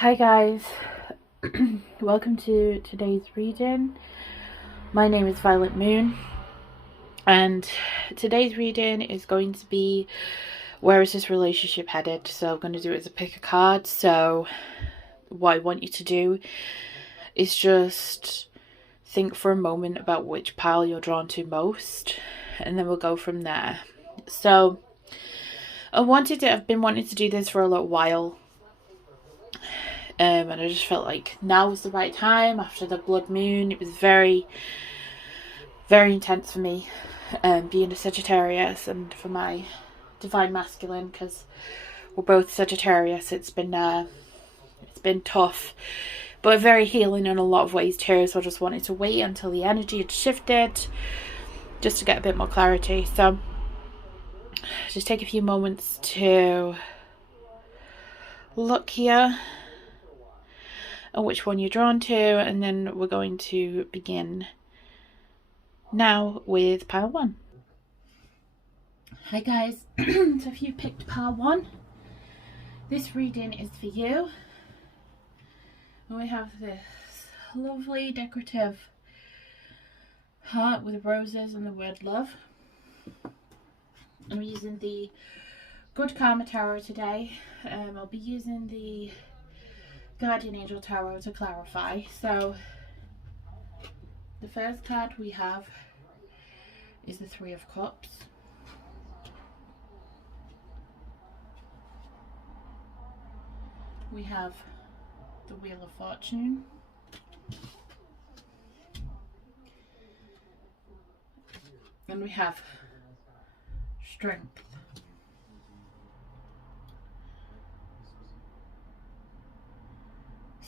Hi guys, welcome to today's reading. My name is Violet Moon, and today's reading is going to be where is this relationship headed. So I'm going to do it as a pick a card. So what I want you to do is just think for a moment about which pile you're drawn to most, and then we'll go from there. So I've been wanting to do this for a little while. And I just felt like now was the right time after the blood moon. It was very, very intense for me, being a Sagittarius, and for my divine masculine, because we're both Sagittarius. It's been tough, but very healing in a lot of ways too. So I just wanted to wait until the energy had shifted, just to get a bit more clarity. So just take a few moments to look here and which one you're drawn to, and then we're going to begin now with pile 1. Hi guys, so if you picked pile 1, this reading is for you. And we have this lovely decorative heart with roses and the word love. I'm using the Good Karma Tarot today. I'll be using the Guardian Angel Tarot to clarify. So the first card we have is the Three of Cups. We have the Wheel of Fortune. And we have Strength.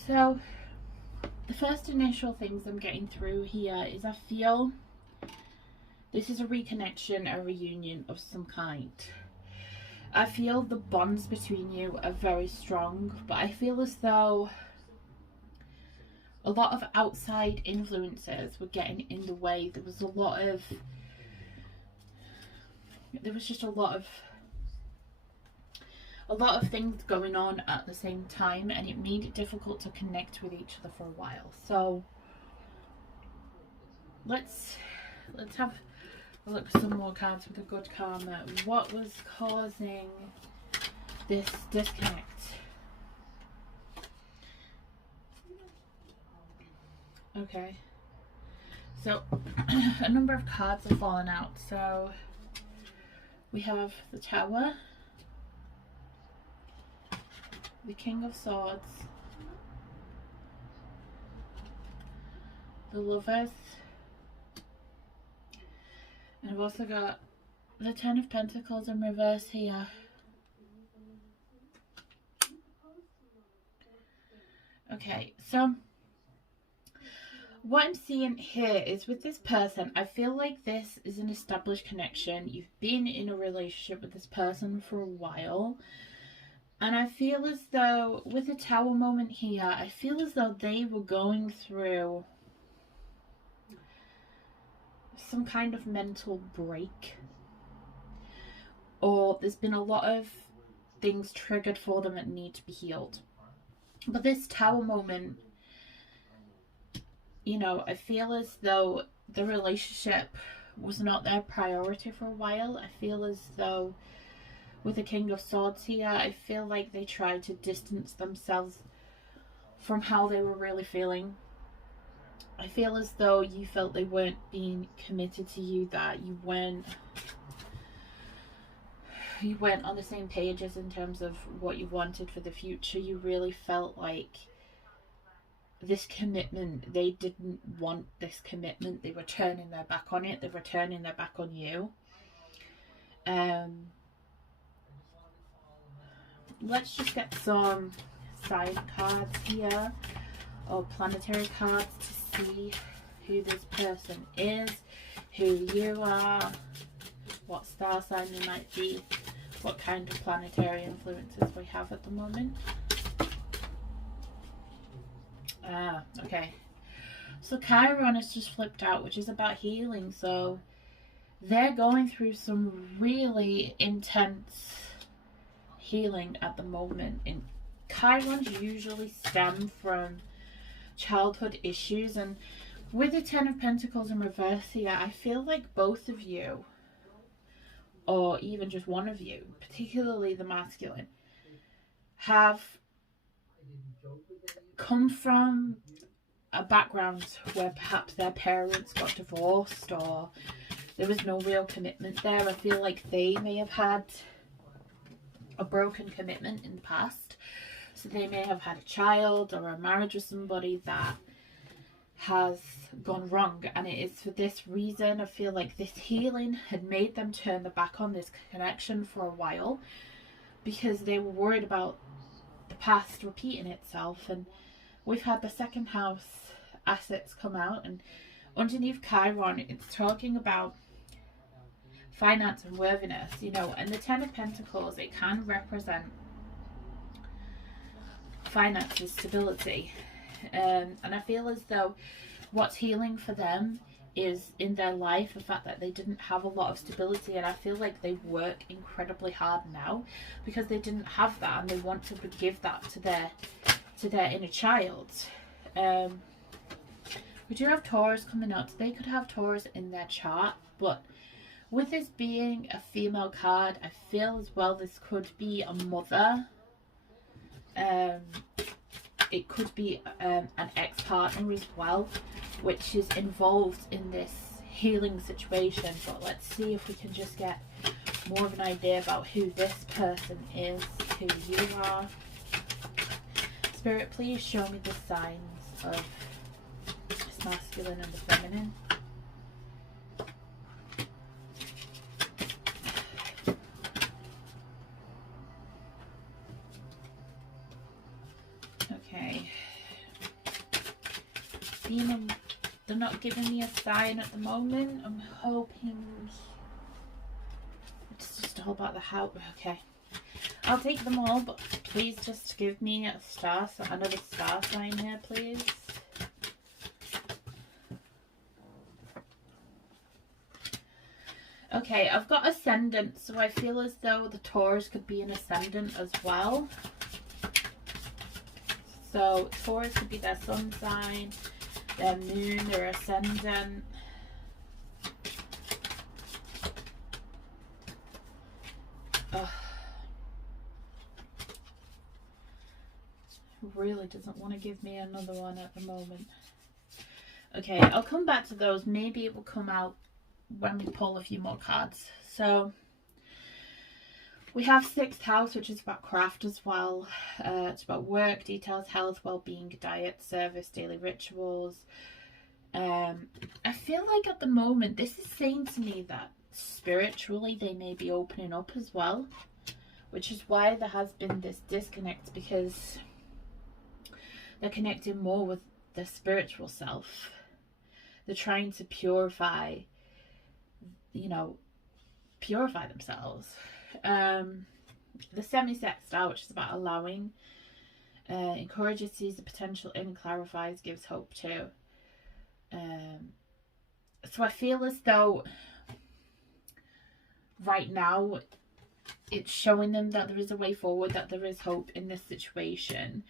So the first initial things I'm getting through here is I feel this is a reconnection, a reunion of some kind. I feel the bonds between you are very strong, but I feel as though a lot of outside influences were getting in the way. There was just a lot of things going on at the same time, and it made it difficult to connect with each other for a while. So let's have a look at some more cards with the Good Karma. What was causing this disconnect? Okay, so a number of cards have fallen out. So we have the Tower, the King of Swords, the Lovers, and I've also got the Ten of Pentacles in reverse here. Okay, so what I'm seeing here is with this person, I feel like this is an established connection. You've been in a relationship with this person for a while. And I feel as though with the Tower moment here, I feel as though they were going through some kind of mental break. Or there's been a lot of things triggered for them that need to be healed. But this Tower moment, you know, I feel as though the relationship was not their priority for a while. I feel as though with the King of Swords here, I feel like they tried to distance themselves from how they were really feeling. I feel as though you felt they weren't being committed to you, that you weren't on the same pages in terms of what you wanted for the future. You really felt like this commitment, they didn't want this commitment. They were turning their back on it. They were turning their back on you. Let's just get some sign cards here, or planetary cards, to see who this person is, who you are, what star sign they might be, what kind of planetary influences we have at the moment. Okay. So Chiron is just flipped out, which is about healing. So they're going through some really intense healing at the moment. Chirons usually stem from childhood issues, and with the Ten of Pentacles in reverse here, I feel like both of you, or even just one of you, particularly the masculine, have come from a background where perhaps their parents got divorced or there was no real commitment there. I feel like they may have had a broken commitment in the past. So they may have had a child or a marriage with somebody that has gone wrong, and it is for this reason I feel like this healing had made them turn their back on this connection for a while, because they were worried about the past repeating itself. And we've had the second house assets come out, and underneath Chiron it's talking about finance and worthiness, you know, and the Ten of Pentacles, it can represent finances, stability, and I feel as though what's healing for them is in their life the fact that they didn't have a lot of stability, and I feel like they work incredibly hard now because they didn't have that, and they want to give that to their inner child. We do have Taurus coming up. They could have Taurus in their chart, but with this being a female card, I feel as well this could be a mother. It could be an ex-partner as well, which is involved in this healing situation. But let's see if we can just get more of an idea about who this person is, who you are. Spirit, please show me the signs of this masculine and the feminine. Okay. They're not giving me a sign at the moment. I'm hoping it's just all about the house. Okay. I'll take them all, but please just give me a star, another star sign here, please. Okay, I've got ascendant, so I feel as though the Taurus could be an ascendant as well. So Taurus could be their sun sign, their moon, their ascendant. Really doesn't want to give me another one at the moment. Okay, I'll come back to those. Maybe it will come out when we pull a few more cards. So we have sixth house, which is about craft as well. It's about work, details, health, well-being, diet, service, daily rituals. I feel like at the moment this is saying to me that spiritually they may be opening up as well, which is why there has been this disconnect, because they're connecting more with their spiritual self. They're trying to purify, you know, purify themselves. The semi-sextile, which is about allowing, encourages, sees the potential in, clarifies, gives hope too. So I feel as though right now it's showing them that there is a way forward, that there is hope in this situation.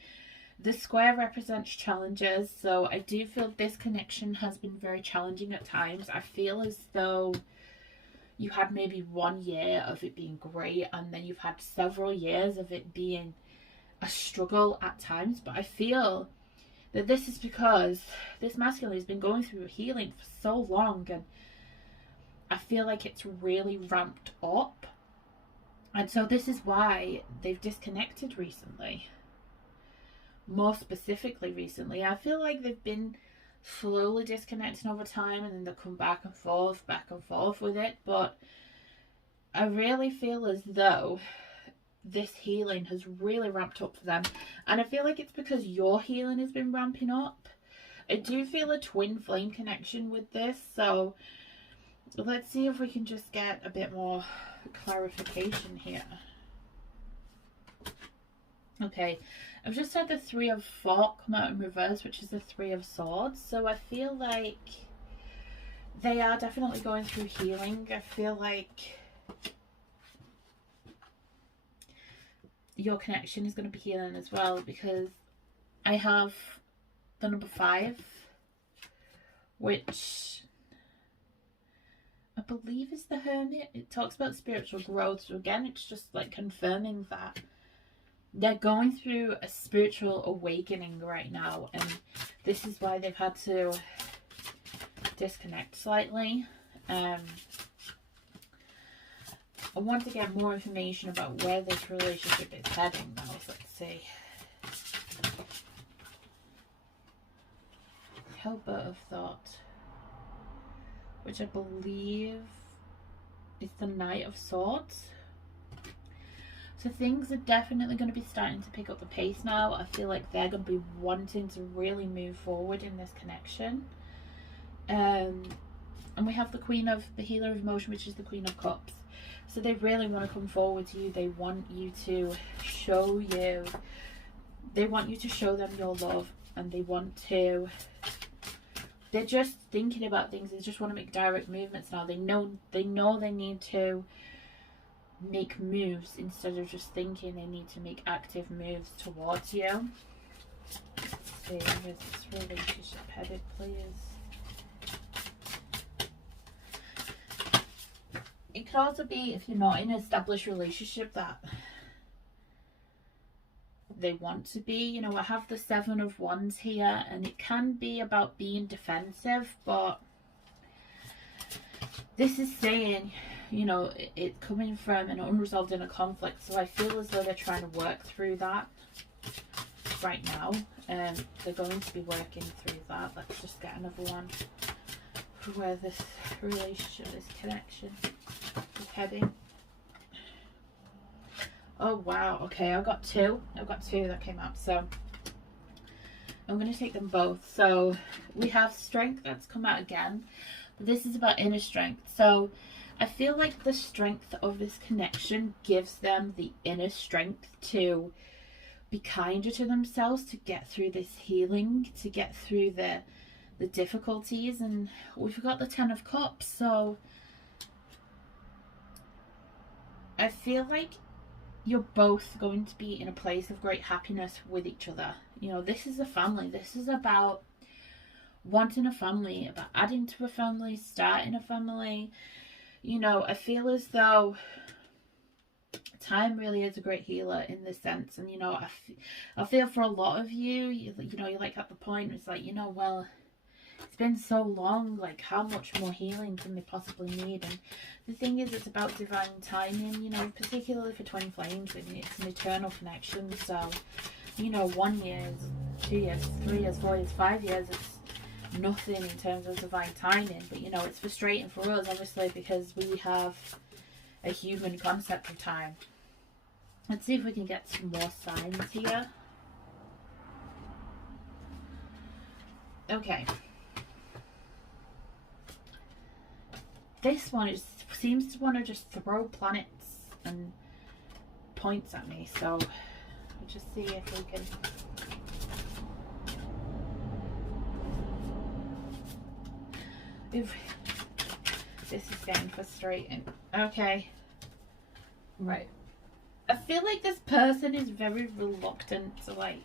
The square represents challenges, so I do feel this connection has been very challenging at times. I feel as though you had maybe 1 year of it being great, and then you've had several years of it being a struggle at times. But I feel that this is because this masculine has been going through healing for so long, and I feel like it's really ramped up. And so this is why they've disconnected recently. More specifically recently, I feel like they've been slowly disconnecting over time, and then they'll come back and forth with it. But I really feel as though this healing has really ramped up for them, and I feel like it's because your healing has been ramping up. I do feel a twin flame connection with this, so let's see if we can just get a bit more clarification here. Okay, I've just had the Three of Forks come out in reverse, which is the Three of Swords. So I feel like they are definitely going through healing. I feel like your connection is going to be healing as well, because I have the number 5, which I believe is the Hermit. It talks about spiritual growth. So again, it's just like confirming that they're going through a spiritual awakening right now, and this is why they've had to disconnect slightly. I want to get more information about where this relationship is heading now. So let's see. Helper of Thought, which I believe is the Knight of Swords. So things are definitely going to be starting to pick up the pace now. I feel like they're going to be wanting to really move forward in this connection. And we have the Healer of Emotion, which is the Queen of Cups. So they really want to come forward to you. They want you to show them your love, and they're just thinking about things. They just want to make direct movements now. They know they need to make moves instead of just thinking. They need to make active moves towards you. Let's see, where's this relationship headed, please? It could also be, if you're not in an established relationship, that they want to be. You know, I have the 7 of Wands here, and it can be about being defensive, but this is saying, you know, it coming from an unresolved inner conflict. So I feel as though they're trying to work through that right now, and they're going to be working through that. Let's just get another one for where this relationship, this connection is heading. Oh wow, okay, I've got two that came up, so I'm going to take them both. So we have Strength, that's come out again, but this is about inner strength. So I feel like the strength of this connection gives them the inner strength to be kinder to themselves, to get through this healing, to get through the difficulties. And we've got the 10 of Cups, so I feel like you're both going to be in a place of great happiness with each other. You know, this is a family. This is about wanting a family, about adding to a family, starting a family. You know, I feel as though time really is a great healer in this sense. And, you know, I feel for a lot of you, you're like at the point, it's like, you know, well, it's been so long, like how much more healing can they possibly need? And the thing is, it's about divine timing, you know, particularly for twin flames. I mean, it's an eternal connection. So, you know, 1 year, 2 years, 3 years, 4 years, 5 years, it's nothing in terms of divine timing. But, you know, it's frustrating for us, obviously, because we have a human concept of time. Let's see if we can get some more signs here. Okay. This one seems to want to just throw planets and points at me, so we'll just see if we can. This is getting frustrating. Okay. Right. I feel like this person is very reluctant to, like,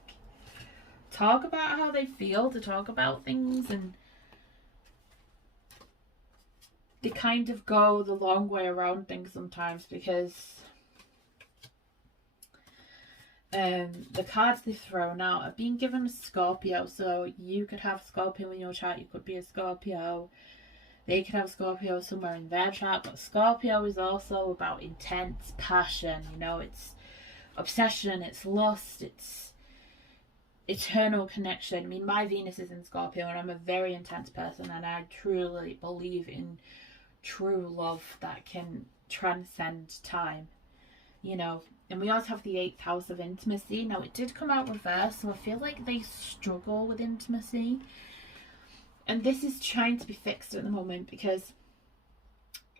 talk about how they feel, to talk about things, and they kind of go the long way around things sometimes, because the cards they've thrown out are being given a Scorpio. So you could have Scorpio in your chart, you could be a Scorpio, they could have Scorpio somewhere in their chart. But Scorpio is also about intense passion, you know, it's obsession, it's lust, it's eternal connection. I mean, my Venus is in Scorpio, and I'm a very intense person, and I truly believe in true love that can transcend time, you know. And we also have the 8th house of intimacy. Now, it did come out reverse, so I feel like they struggle with intimacy, and this is trying to be fixed at the moment because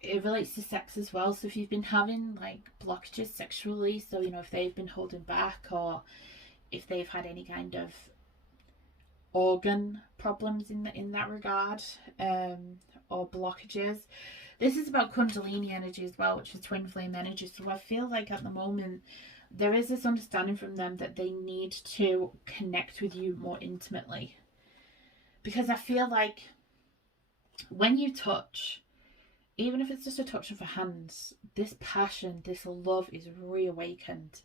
it relates to sex as well. So if you've been having like blockages sexually, so, you know, if they've been holding back, or if they've had any kind of organ problems in that regard, or blockages. This is about Kundalini energy as well, which is twin flame energy. So I feel like at the moment there is this understanding from them that they need to connect with you more intimately. Because I feel like when you touch, even if it's just a touch of the hands, this passion, this love is reawakened.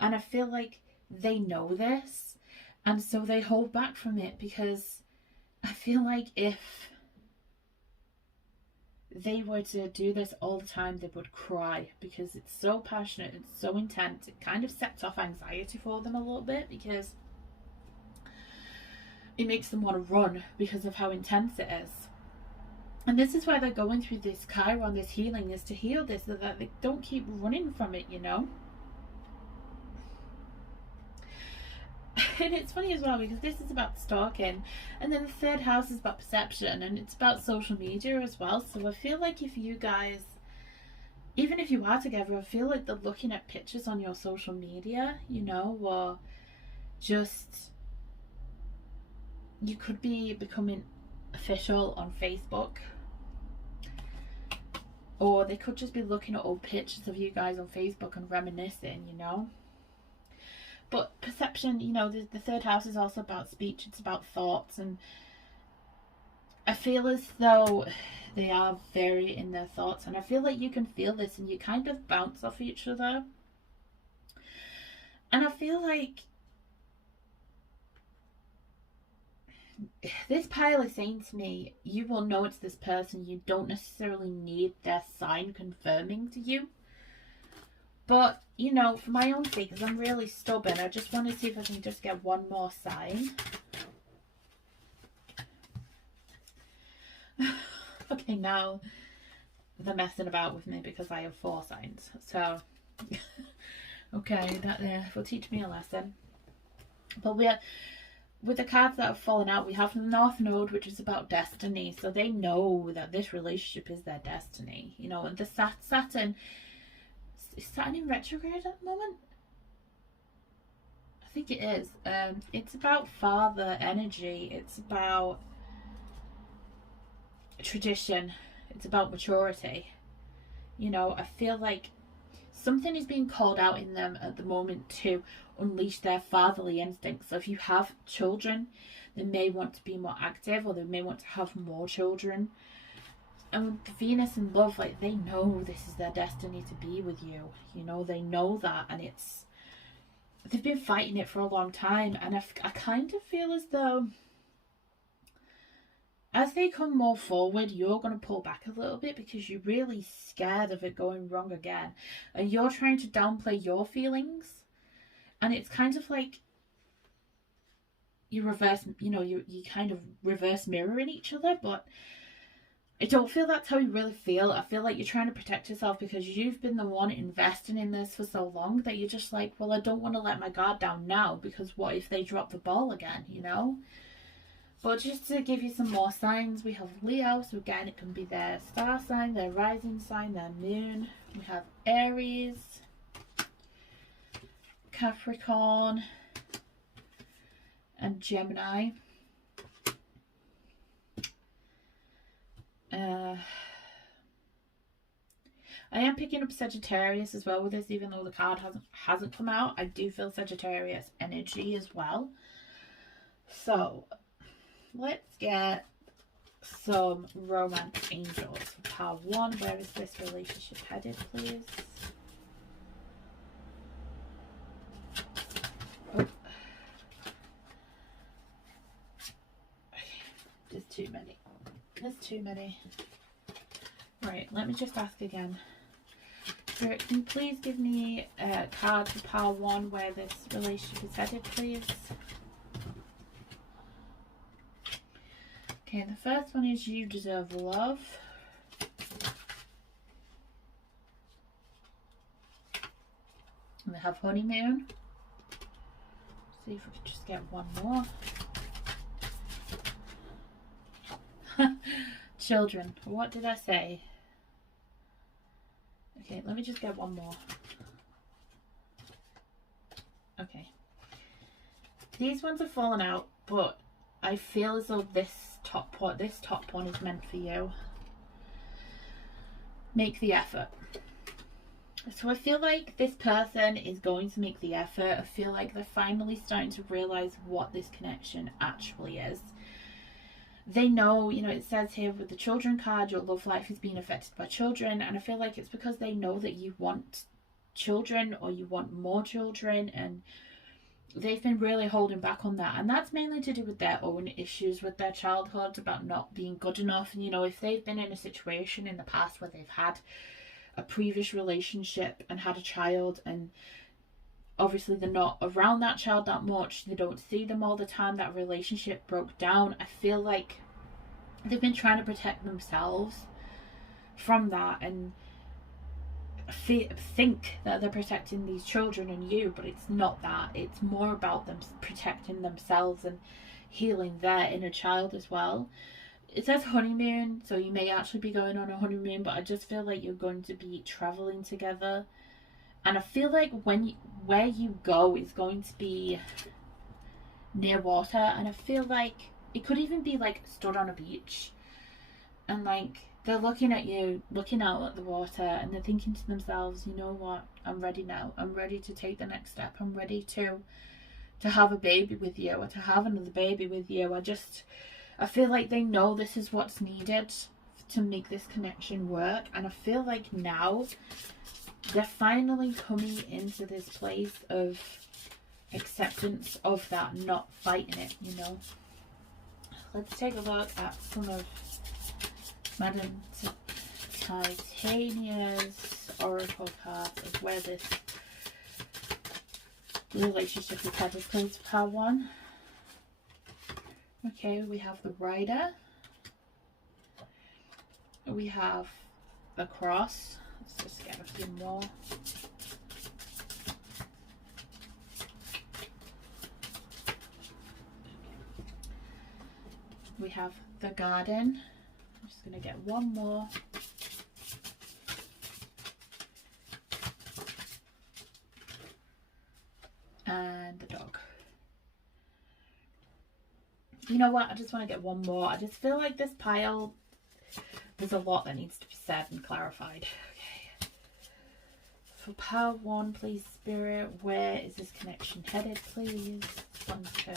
And I feel like they know this, and so they hold back from it, because I feel like if they were to do this all the time, they would cry, because it's so passionate, it's so intense. It kind of sets off anxiety for them a little bit, because it makes them want to run because of how intense it is. And this is why they're going through this Chiron, this healing, is to heal this, so that they don't keep running from it, you know. And it's funny as well, because this is about stalking, and then the third house is about perception, and it's about social media as well. So I feel like if you guys, even if you are together, I feel like they're looking at pictures on your social media, you know, or just, you could be becoming official on Facebook, or they could just be looking at old pictures of you guys on Facebook and reminiscing, you know. But perception, you know, the third house is also about speech, it's about thoughts, and I feel as though they are very in their thoughts, and I feel like you can feel this, and you kind of bounce off each other. And I feel like this pile is saying to me, you will know it's this person. You don't necessarily need their sign confirming to you. But, you know, for my own sake, because I'm really stubborn, I just want to see if I can just get one more sign. Okay, now they're messing about with me because I have 4 signs. So, okay, that will teach me a lesson. But with the cards that have fallen out, we have the North Node, which is about destiny. So they know that this relationship is their destiny. You know, and the Saturn... Is Saturn in retrograde at the moment? I think it is. It's about father energy. It's about tradition. It's about maturity. You know, I feel like something is being called out in them at the moment to unleash their fatherly instincts. So if you have children, they may want to be more active, or they may want to have more children. And with Venus and love, like, they know this is their destiny to be with you. You know, they know that, and they've been fighting it for a long time. And I kind of feel as though as they come more forward, you're going to pull back a little bit, because you're really scared of it going wrong again. And you're trying to downplay your feelings. And it's kind of like you reverse, you know, you kind of reverse mirroring each other, but I don't feel that's how you really feel. I feel like you're trying to protect yourself, because you've been the one investing in this for so long that you're just like, well, I don't want to let my guard down now, because what if they drop the ball again, you know? But just to give you some more signs, we have Leo. So again, it can be their star sign, their rising sign, their moon. We have Aries, Capricorn, and Gemini. I am picking up Sagittarius as well with this, even though the card hasn't come out. I do feel Sagittarius energy as well. So let's get some romance angels for part 1. Where is this relationship headed, please? Oh. Okay, there's too many. There's too many. Right, let me just ask again. Spirit, can you please give me a card for part 1 where this relationship is headed, please? Okay, the first one is you deserve love. And we have honeymoon. See if we can just get one more. Children. What did I say? Okay, let me just get one more. Okay. These ones have fallen out, but I feel as though this top one is meant for you. Make the effort. So I feel like this person is going to make the effort. I feel like they're finally starting to realize what this connection actually is. They know, you know, it says here with the children card, your love life is being affected by children. And I feel like it's because they know that you want children, or you want more children, and they've been really holding back on that. And that's mainly to do with their own issues with their childhood, about not being good enough. And, you know, if they've been in a situation in the past where they've had a previous relationship and had a child, and obviously they're not around that child that much, they don't see them all the time, that relationship broke down, I feel like they've been trying to protect themselves from that, and think that they're protecting these children and you, but it's not that. It's more about them protecting themselves and healing their inner child as well. It says honeymoon, so you may actually be going on a honeymoon, but I just feel like you're going to be traveling together. And I feel like where you go is going to be near water. And I feel like it could even be like stood on a beach. And like they're looking at you, looking out at the water, and they're thinking to themselves, you know what, I'm ready now. I'm ready to take the next step. I'm ready to have a baby with you, or to have another baby with you. I feel like they know this is what's needed to make this connection work. And I feel like now they're finally coming into this place of acceptance of that, not fighting it, you know. Let's take a look at some of Madame Titania's oracle cards of where this relationship is headed, please, part one. Okay, we have the Rider. We have the Cross. Let's just get a few more. We have the Garden. I'm just going to get one more. And the Dog. You know what? I just want to get one more. I just feel like this pile, there's a lot that needs to be said and clarified. Okay. For power one, please, Spirit, where is this connection headed, please? Long-term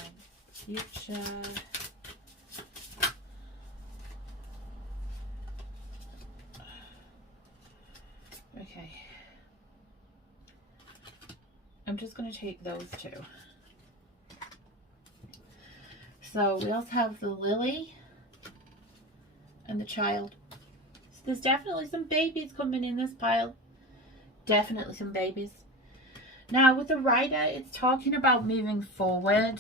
future. Okay. I'm just going to take those two. So we also have the Lily and the Child. So there's definitely some babies coming in this pile. Definitely some babies. Now with the Rider, it's talking about moving forward.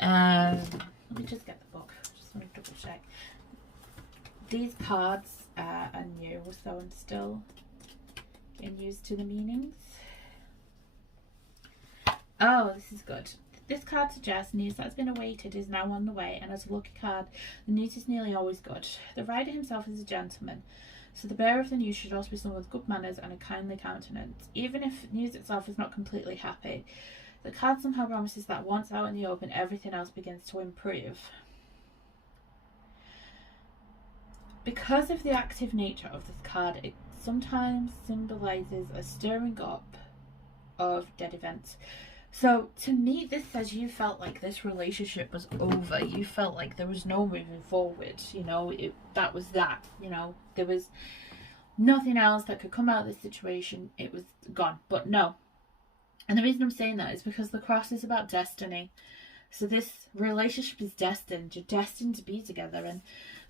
Let me just get the book. Just want to double check. These cards are new, so I'm still getting used to the meanings. Oh, this is good. This card suggests news that's been awaited is now on the way, and as a lucky card, the news is nearly always good. The Rider himself is a gentleman, so the bearer of the news should also be someone with good manners and a kindly countenance. Even if news itself is not completely happy, the card somehow promises that once out in the open, everything else begins to improve. Because of the active nature of this card, it sometimes symbolises a stirring up of dead events. So to me, this says you felt like this relationship was over. You felt like there was no moving forward. You know, that was that. You know, there was nothing else that could come out of this situation. It was gone. But no. And the reason I'm saying that is because the Cross is about destiny. So this relationship is destined. You're destined to be together. And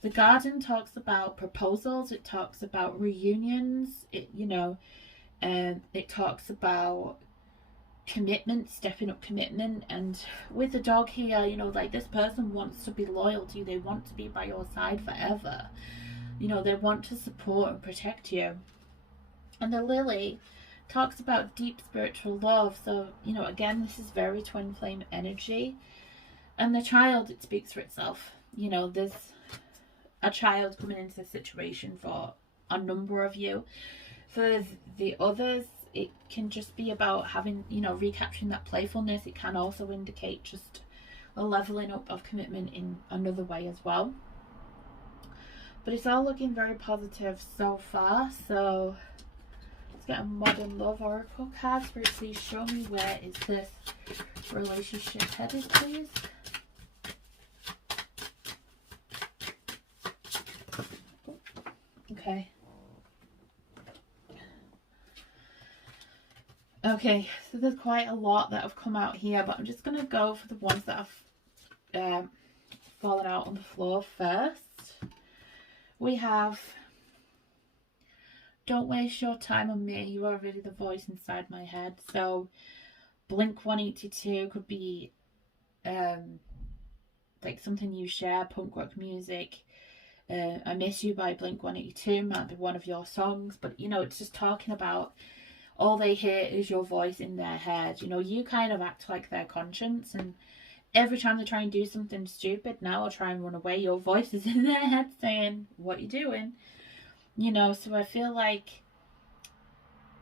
the Garden talks about proposals. It talks about reunions. It talks about commitment, stepping up commitment. And with the Dog here, you know, like this person wants to be loyal to you. They want to be by your side forever. You know, they want to support and protect you. And the Lily talks about deep spiritual love. So, you know, again, this is very twin flame energy. And the Child, it speaks for itself. You know, there's a child coming into the situation for a number of you. For the others, it can just be about having, you know, recapturing that playfulness. It can also indicate just a leveling up of commitment in another way as well. But it's all looking very positive so far. So Let's get a Modern Love Oracle card. Spirit, please show me where is this relationship headed, please. Okay. Okay, so there's quite a lot that have come out here, but I'm just going to go for the ones that have fallen out on the floor first. We have, don't waste your time on me, you are really the voice inside my head. So Blink 182 could be like something you share, punk rock music. I Miss You by Blink 182 might be one of your songs, but you know, it's just talking about all they hear is your voice in their head. You know, you kind of act like their conscience, and every time they try and do something stupid now or try and run away, your voice is in their head saying, what you doing? You know, so I feel like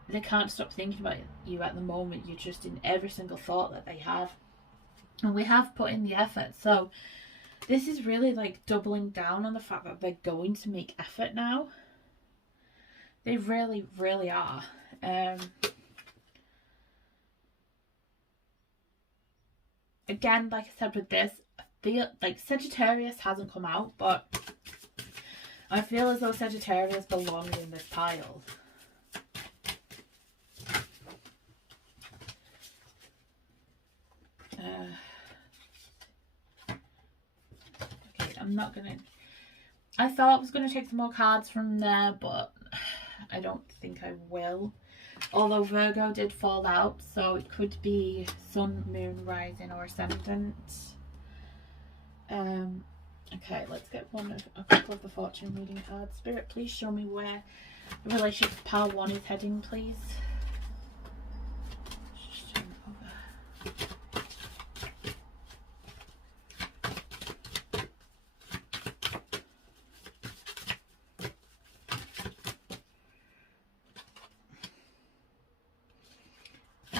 they can't stop thinking about you at the moment. You're just in every single thought that they have. And we have put in the effort. So this is really like doubling down on the fact that they're going to make effort now. They really, really are. Again, like I said with this, I feel like Sagittarius hasn't come out, but I feel as though Sagittarius belongs in this pile. Okay, I'm not gonna... I thought I was gonna take some more cards from there, but I don't think I will. Although Virgo did fall out, so it could be Sun, Moon, Rising, or Ascendant. Okay, let's get a couple of the fortune reading cards. Spirit, please show me where the relationship with Pile 1 is heading, please. Just turn it over.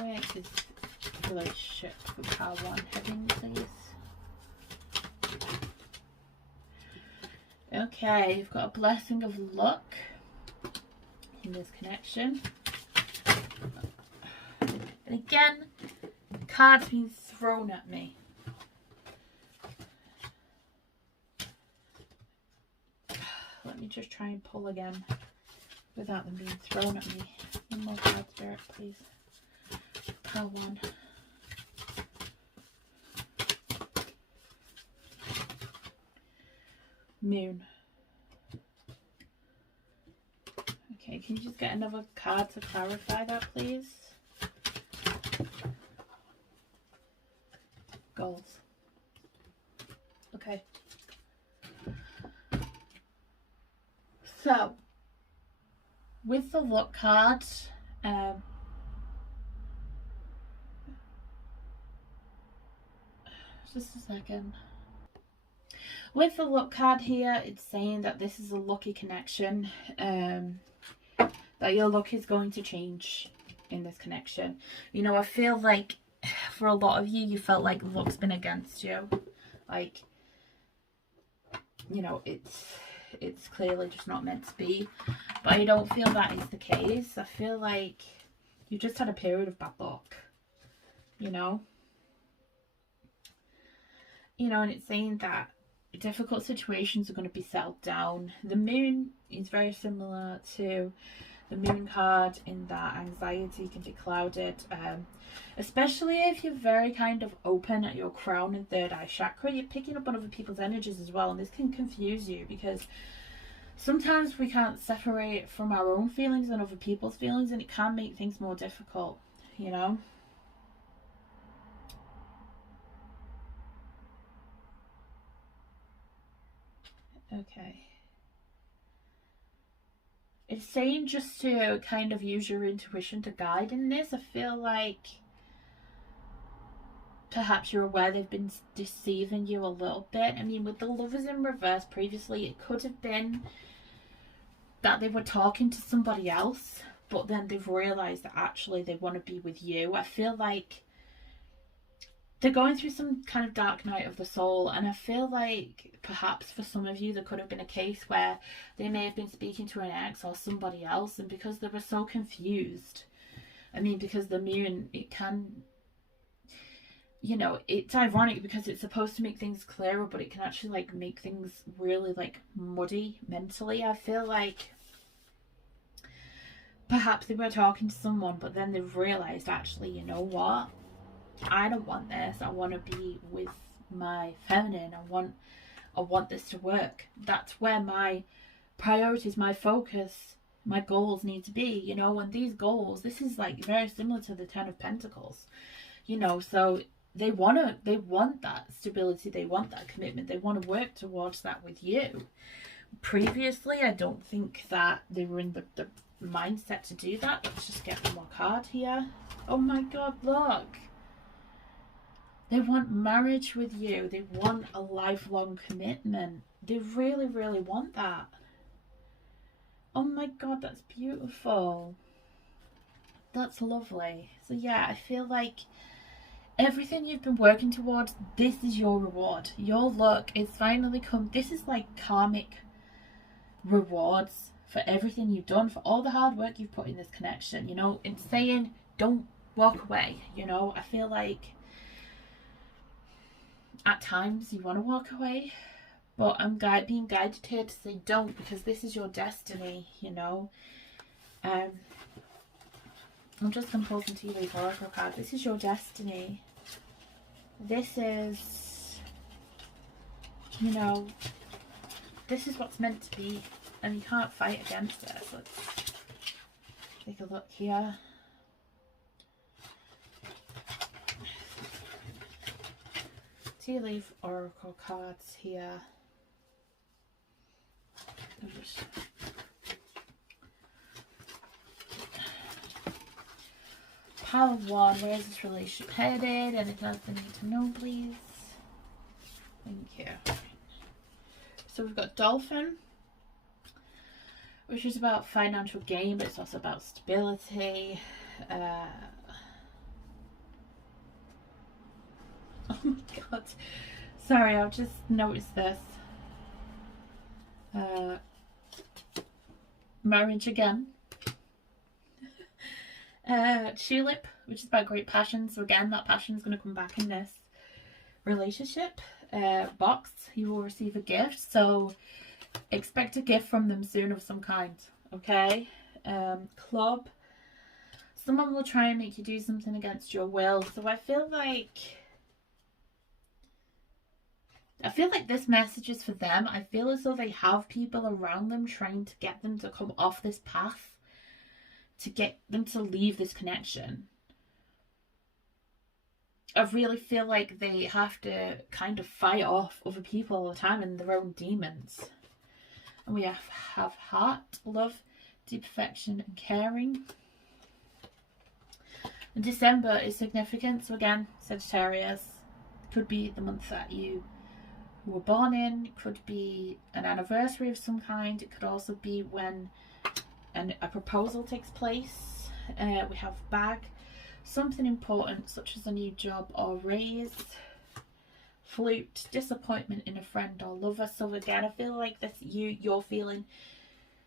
Where is the relationship with Pile 1 heading, please? Okay, you've got a blessing of luck in this connection. And again, cards being thrown at me. Let me just try and pull again without them being thrown at me. One more card, Spirit, please. Pile 1. Moon. Okay, can you just get another card to clarify that, please? Goals. Okay. So, with the luck card, just a second. With the luck card here, it's saying that this is a lucky connection, that your luck is going to change in this connection. You know, I feel like for a lot of you, you felt like luck's been against you. Like, you know, it's clearly just not meant to be. But I don't feel that is the case. I feel like you just had a period of bad luck, you know? You know, and it's saying that difficult situations are going to be settled down. The moon is very similar to the moon card in that anxiety can be clouded, especially if you're very kind of open at your crown and third eye chakra. You're picking up on other people's energies as well, and this can confuse you because sometimes we can't separate from our own feelings and other people's feelings, and it can make things more difficult, you know. Okay. It's saying just to kind of use your intuition to guide in this. I feel like perhaps you're aware they've been deceiving you a little bit. I mean, with the Lovers in reverse previously, it could have been that they were talking to somebody else, but then they've realised that actually they want to be with you. I feel like they're going through some kind of dark night of the soul, and I feel like perhaps for some of you there could have been a case where they may have been speaking to an ex or somebody else, and because they were so confused, I mean, because the moon, it can, you know, it's ironic because it's supposed to make things clearer, but it can actually like make things really like muddy mentally. I feel like perhaps they were talking to someone, but then they've realized, actually, you know what, I don't want this. I want to be with my feminine. I want this to work. That's where my priorities, my focus, my goals need to be, you know. And these goals, this is like very similar to the 10 of Pentacles, you know. So they want that stability, they want that commitment, they want to work towards that with you. Previously, I don't think that they were in the mindset to do that. Let's just get one more card here. Oh my god, look. They want marriage with you. They want a lifelong commitment. They really, really want that. Oh my god, that's beautiful. That's lovely. So yeah, I feel like everything you've been working towards, this is your reward. Your luck is finally come. This is like karmic rewards for everything you've done, for all the hard work you've put in this connection. You know, in saying don't walk away, you know, I feel like at times you want to walk away, but I'm being guided here to say don't, because this is your destiny, you know. I'm just going to pull some tea leaf oracle cards. This is your destiny. This is, you know, this is what's meant to be, and you can't fight against it. So let's take a look here. Tea leaf oracle cards here. Power of One, where is this relationship headed? Anything else I need to know, please? Thank you. So we've got Dolphin, which is about financial gain, but it's also about stability. Oh my god. Sorry, I've just noticed this. Marriage again. Tulip, which is about great passion. So again, that passion is going to come back in this relationship. Box, you will receive a gift. So expect a gift from them soon of some kind. Okay. Club, someone will try and make you do something against your will. So I feel like this message is for them. I feel as though they have people around them trying to get them to come off this path, to get them to leave this connection. I really feel like they have to kind of fight off other people all the time and their own demons. And we have heart, love, deep affection and caring. And December is significant. So again, Sagittarius, could be the month that you were born in. It could be an anniversary of some kind. It could also be when a proposal takes place. We have bag, something important such as a new job or raise. Flute, disappointment in a friend or lover. So again, I feel like this, you're feeling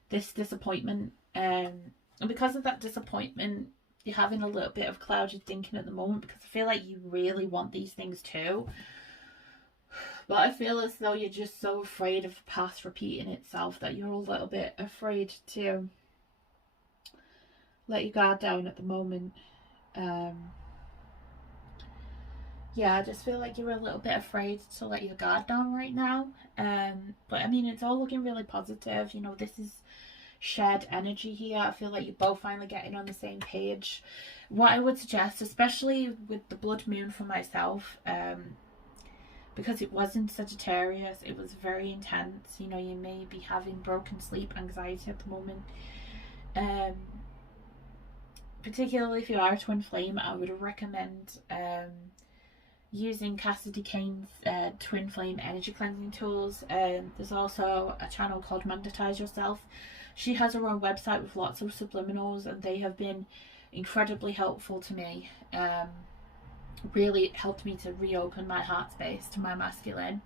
this disappointment, and because of that disappointment, you're having a little bit of clouded thinking at the moment, because I feel like you really want these things too. But I feel as though you're just so afraid of the past repeating itself that you're a little bit afraid to let your guard down at the moment. Yeah, I just feel like you're a little bit afraid to let your guard down right now. But I mean, it's all looking really positive. You know, this is shared energy here. I feel like you're both finally getting on the same page. What I would suggest, especially with the blood moon for myself, because it was in Sagittarius, it was very intense. You know, you may be having broken sleep, anxiety at the moment. Particularly if you are a twin flame, I would recommend using Cassidy Kane's twin flame energy cleansing tools. There's also a channel called Magnetize Yourself. She has her own website with lots of subliminals, and they have been incredibly helpful to me really helped me to reopen my heart space to my masculine,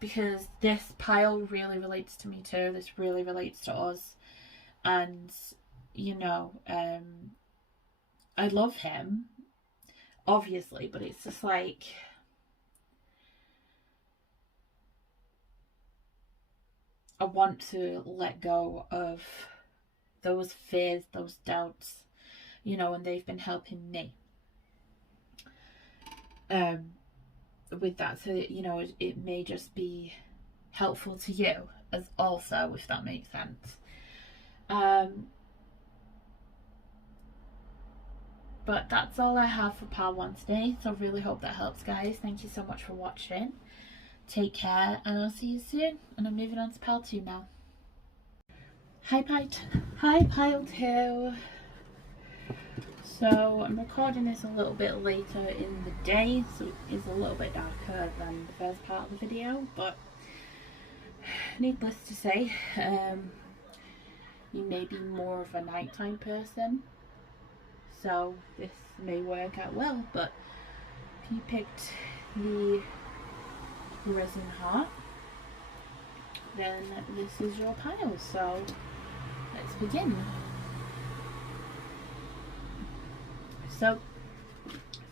because this pile really relates to me too. This really relates to us. And, you know, I love him, obviously, but it's just like, I want to let go of those fears, those doubts, you know, and they've been helping me with that. So, you know, it may just be helpful to you as also, if that makes sense. But that's all I have for part 1 today. So I really hope that helps, guys. Thank you so much for watching. Take care, and I'll see you soon. And I'm moving on to pile 2 now. Hi pile 2. So I'm recording this a little bit later in the day, so it is a little bit darker than the first part of the video, but needless to say, you may be more of a nighttime person, so this may work out well. But if you picked the resin heart, then this is your pile. So let's begin. So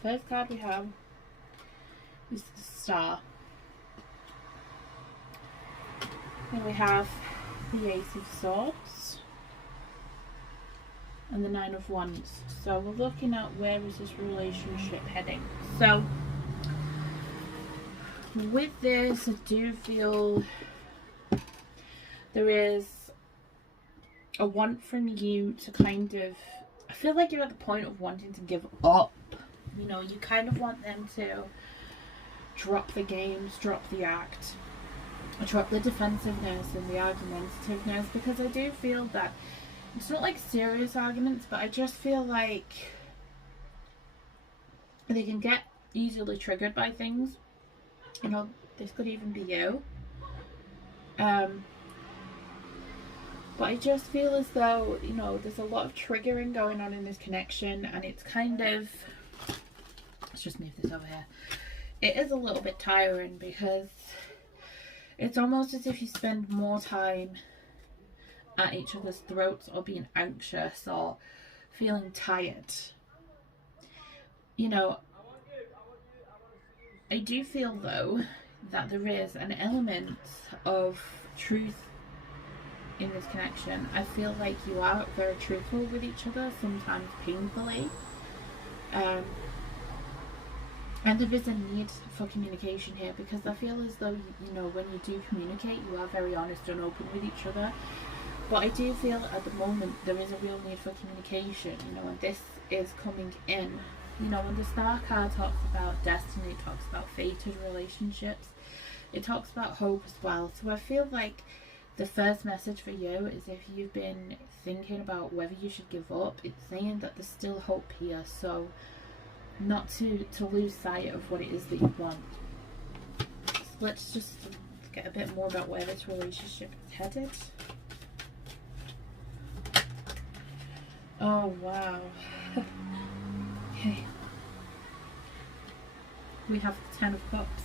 first card we have is the Star. Then we have the Ace of Swords and the Nine of Wands. So we're looking at where is this relationship heading. So with this, I do feel there is a want from you to kind of, I feel like you're at the point of wanting to give up. You know, you kind of want them to drop the games, drop the act, drop the defensiveness and the argumentativeness, because I do feel that it's not like serious arguments, but I just feel like they can get easily triggered by things. You know, this could even be you. But I just feel as though, you know, there's a lot of triggering going on in this connection, and it's kind of, let's just move this over here. It is a little bit tiring, because it's almost as if you spend more time at each other's throats, or being anxious, or feeling tired. You know, I do feel though that there is an element of truth in this connection. I feel like you are very truthful with each other, sometimes painfully, and there is a need for communication here, because I feel as though, you know, when you do communicate, you are very honest and open with each other. But I do feel at the moment there is a real need for communication, you know, and this is coming in. You know, when the Star card talks about destiny, it talks about fated relationships, it talks about hope as well. So I feel like the first message for you is, if you've been thinking about whether you should give up, it's saying that there's still hope here. So not to lose sight of what it is that you want. So let's just get a bit more about where this relationship is headed. Oh wow. Okay. We have the Ten of Cups.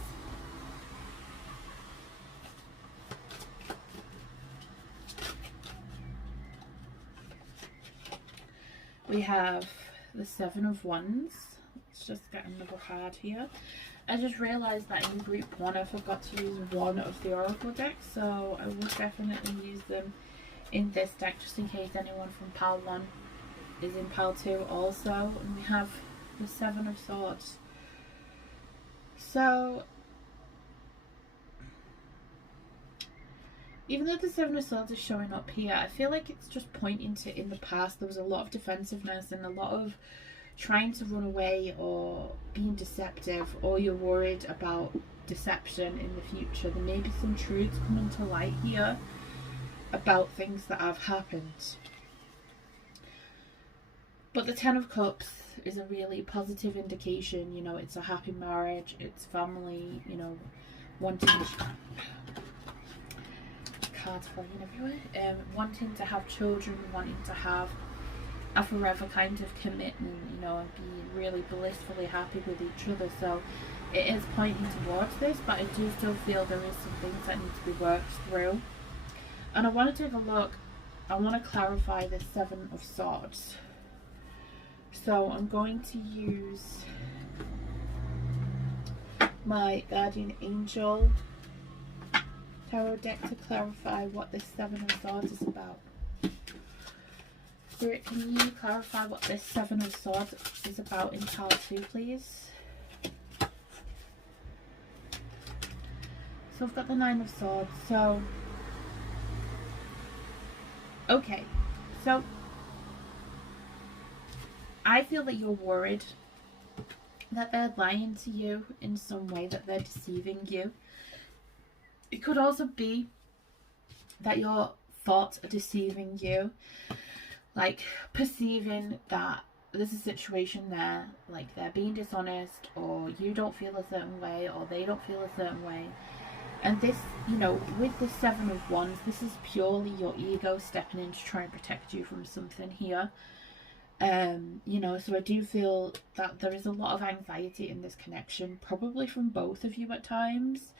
We have the Seven of Wands. Let's just get another card here. I just realised that in group 1 I forgot to use one of the Oracle decks, so I will definitely use them in this deck, just in case anyone from pile 1 is in pile 2 also. And we have the Seven of Swords. So even though the Seven of Swords is showing up here, I feel like it's just pointing to, in the past there was a lot of defensiveness and a lot of trying to run away or being deceptive, or you're worried about deception in the future. There may be some truths coming to light here about things that have happened. But the Ten of Cups is a really positive indication. You know, it's a happy marriage, it's family, you know, wanting cards flying everywhere, wanting to have children, wanting to have a forever kind of commitment, you know, and be really blissfully happy with each other. So it is pointing towards this, but I do still feel there is some things that need to be worked through. And I want to take a look, I want to clarify the Seven of Swords. So I'm going to use my Guardian Angel tarot deck to clarify what this Seven of Swords is about. Spirit, can you clarify what this Seven of Swords is about in pile 2, please? So I've got the Nine of Swords. So, okay. So, I feel that you're worried that they're lying to you in some way, that they're deceiving you. It could also be that your thoughts are deceiving you, like perceiving that there's a situation there, like they're being dishonest, or you don't feel a certain way, or they don't feel a certain way. And this, you know, with the Seven of Wands, this is purely your ego stepping in to try and protect you from something here. You know, so I do feel that there is a lot of anxiety in this connection, probably from both of you at times.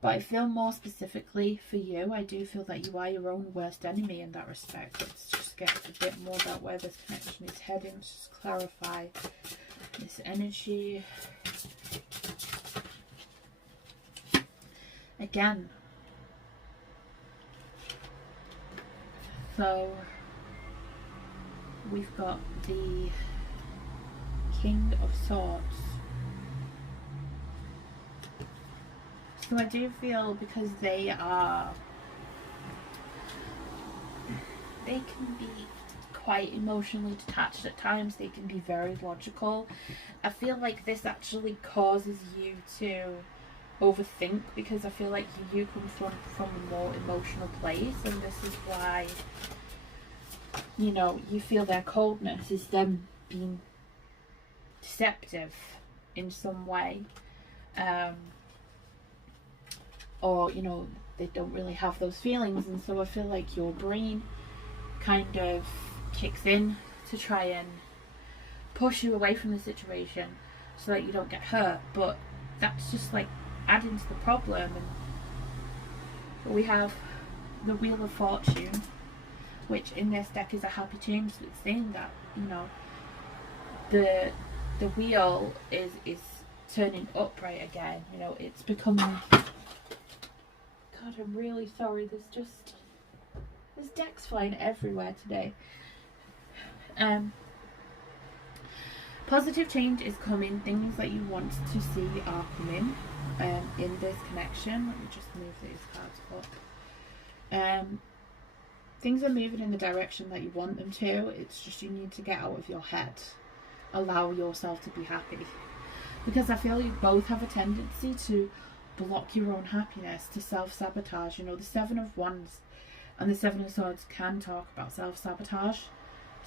But I feel more specifically for you, I do feel that you are your own worst enemy in that respect. Let's just get a bit more about where this connection is heading. Let's just clarify this energy. Again. So we've got the King of Swords. So I do feel, because they can be quite emotionally detached at times, they can be very logical. I feel like this actually causes you to overthink, because I feel like you come from a more emotional place, and this is why, you know, you feel their coldness is them being deceptive in some way. Or, you know, they don't really have those feelings, and so I feel like your brain kind of kicks in to try and push you away from the situation so that you don't get hurt. But that's just like adding to the problem. And we have the Wheel of Fortune, which in this deck is a happy change. So it's saying that, you know, the wheel is turning upright again. You know, it's becoming... God, I'm really sorry. There's decks flying everywhere today. Positive change is coming. Things that you want to see are coming in this connection. Let me just move these cards up. Things are moving in the direction that you want them to. It's just you need to get out of your head. Allow yourself to be happy. Because I feel you both have a tendency to block your own happiness, to self-sabotage. You know, the Seven of Wands and the Seven of Swords can talk about self-sabotage.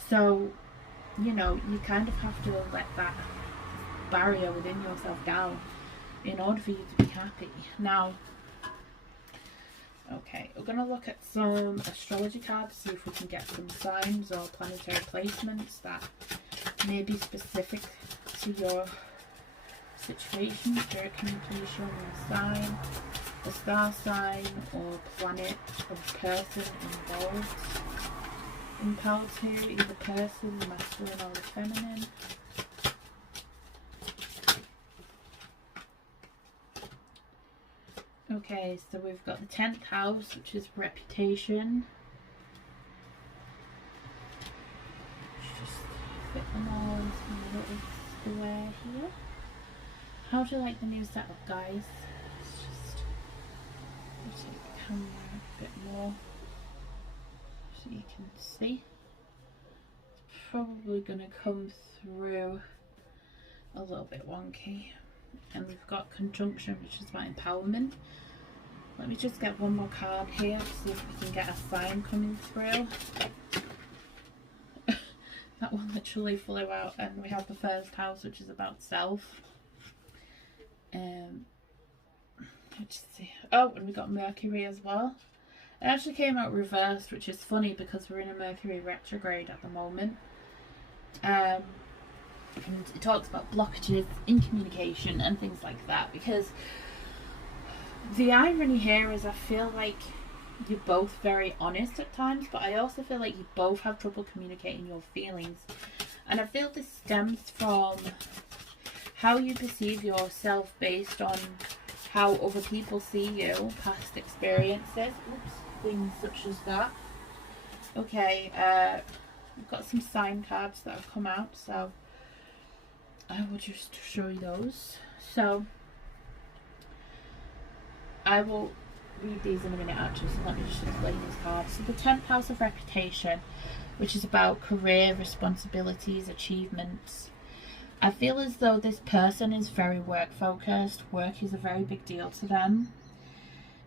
So, you know, you kind of have to let that barrier within yourself down in order for you to be happy. Now, okay, we're going to look at some astrology cards, see if we can get some signs or planetary placements that may be specific to your situation. Spirit, can you please show me a sign, a star sign or planet or person involved in pile 2, either person, the masculine or the feminine. Okay, so we've got the 10th house, which is reputation. Let's just fit them all into a little square here. How do you like the new setup, guys? Let's just rotate the camera a bit more so you can see. It's probably going to come through a little bit wonky. And we've got conjunction, which is about empowerment. Let me just get one more card here to see if we can get a sign coming through. That one literally flew out. And we have the first house, which is about self. Let's see. Oh, and we got Mercury as well. It actually came out reversed, which is funny because we're in a Mercury retrograde at the moment. And it talks about blockages in communication and things like that, because the irony here is I feel like you're both very honest at times, but I also feel like you both have trouble communicating your feelings. And I feel this stems from how you perceive yourself based on how other people see you, past experiences, things such as that. Okay, we've got some sign cards that have come out, so I will just show you those. So I will read these in a minute actually, so let me just explain these cards. So the 10th house of reputation, which is about career, responsibilities, achievements. I feel as though this person is very work focused. Work is a very big deal to them.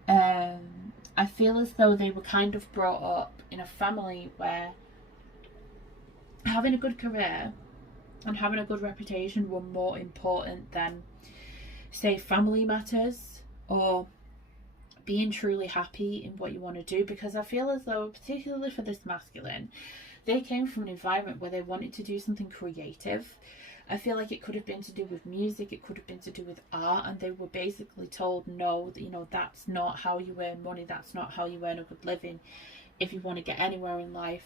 I feel as though they were kind of brought up in a family where having a good career and having a good reputation were more important than, say, family matters or being truly happy in what you want to do. Because I feel as though, particularly for this masculine, they came from an environment where they wanted to do something creative. I feel like it could have been to do with music, it could have been to do with art, and they were basically told, no, you know, that's not how you earn money, that's not how you earn a good living. If you want to get anywhere in life,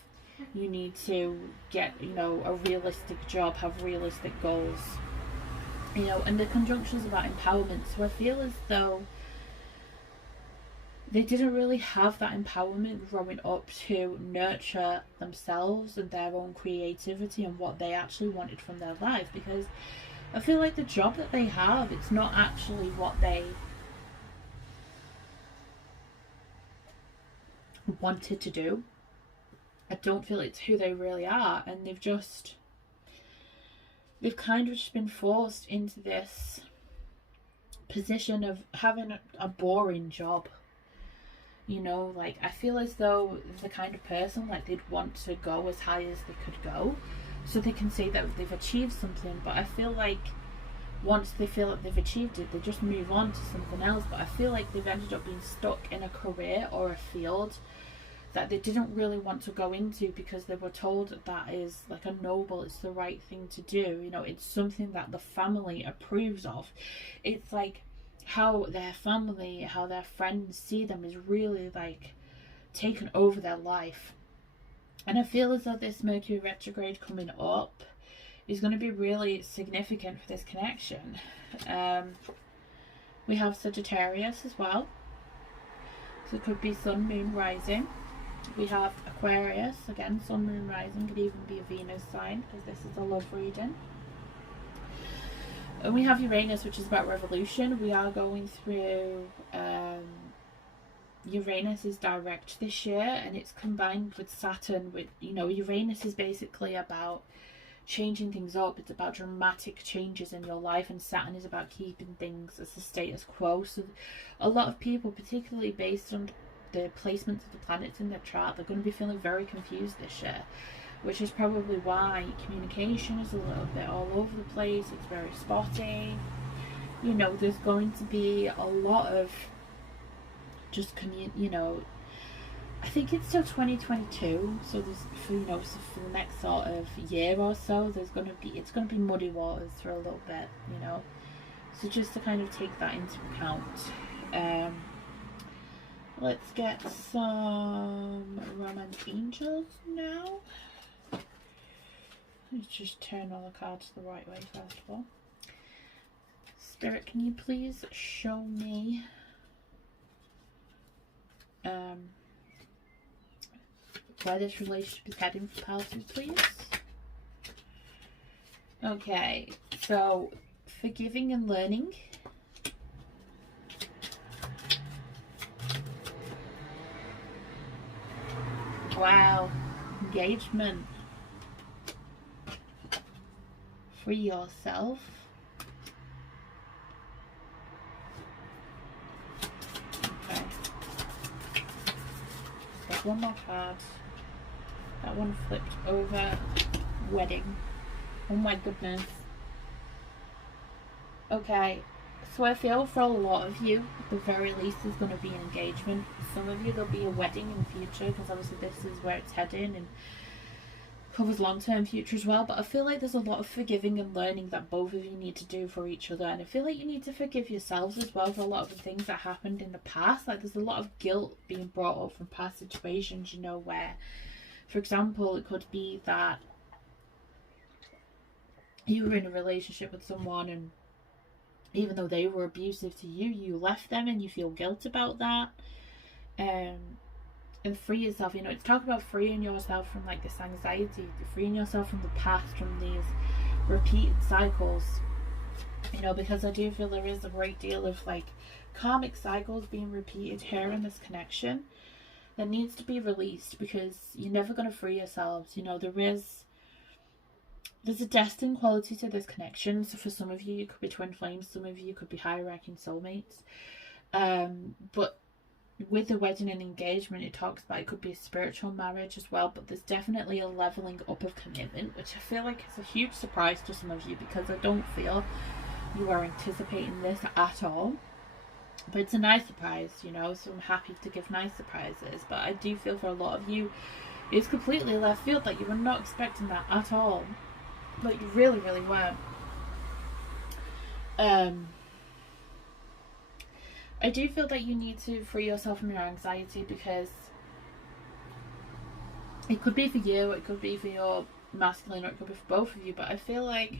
you need to get, you know, a realistic job, have realistic goals, you know. And the conjunctions about empowerment, so I feel as though they didn't really have that empowerment growing up to nurture themselves and their own creativity and what they actually wanted from their life. Because I feel like the job that they have, it's not actually what they wanted to do. I don't feel it's who they really are, and they've kind of just been forced into this position of having a boring job. You know, like, I feel as though the kind of person, like, they'd want to go as high as they could go so they can say that they've achieved something. But I feel like once they feel that they've achieved it, they just move on to something else. But I feel like they've ended up being stuck in a career or a field that they didn't really want to go into because they were told that that is like a noble, it's the right thing to do. You know, it's something that the family approves of. It's like how their family, how their friends see them is really like taken over their life. And I feel as though this Mercury retrograde coming up is going to be really significant for this connection. We have Sagittarius as well, so it could be Sun, Moon, Rising. We have Aquarius, again, Sun, Moon, Rising, could even be a Venus sign because this is a love reading. And we have Uranus, which is about revolution. We are going through, Uranus is direct this year, and it's combined with Saturn. With, you know, Uranus is basically about changing things up. It's about dramatic changes in your life, and Saturn is about keeping things as the status quo. So a lot of people, particularly based on the placements of the planets in their chart, they're going to be feeling very confused this year, which is probably why communication is a little bit all over the place. It's very spotty. You know, there's going to be a lot of just you know, I think it's till 2022, so there's, for, you know, so for the next sort of year or so, it's going to be muddy waters for a little bit, you know. So just to kind of take that into account. Let's get some Romance Angels now. Let's just turn all the cards the right way first of all. Spirit, can you please show me where this relationship is heading for Paladin, please? Okay, so forgiving and learning. Wow, engagement. Free yourself. Okay. There's one more card. That one flipped over. Wedding. Oh my goodness. Okay. So I feel for a lot of you, at the very least, there's going to be an engagement. Some of you, there'll be a wedding in the future, because obviously this is where it's heading. And covers long-term future as well, but I feel like there's a lot of forgiving and learning that both of you need to do for each other, and I feel like you need to forgive yourselves as well for a lot of the things that happened in the past. Like, there's a lot of guilt being brought up from past situations, you know, where, for example, it could be that you were in a relationship with someone, and even though they were abusive to you, you left them and you feel guilt about that. And free yourself, you know, it's talk about freeing yourself from like this anxiety, freeing yourself from the past, from these repeated cycles, you know, because I do feel there is a great deal of like karmic cycles being repeated here in this connection that needs to be released, because you're never going to free yourselves. You know, there's a destined quality to this connection. So for some of you, you could be twin flames, some of you could be higher ranking soulmates, but with the wedding and engagement, it talks about it could be a spiritual marriage as well, but there's definitely a leveling up of commitment, which I feel like is a huge surprise to some of you, because I don't feel you are anticipating this at all. But it's a nice surprise, you know, so I'm happy to give nice surprises. But I do feel for a lot of you, it's completely left field, like you were not expecting that at all. Like, you really, really weren't. I do feel that you need to free yourself from your anxiety, because it could be for you, it could be for your masculine, or it could be for both of you, but I feel like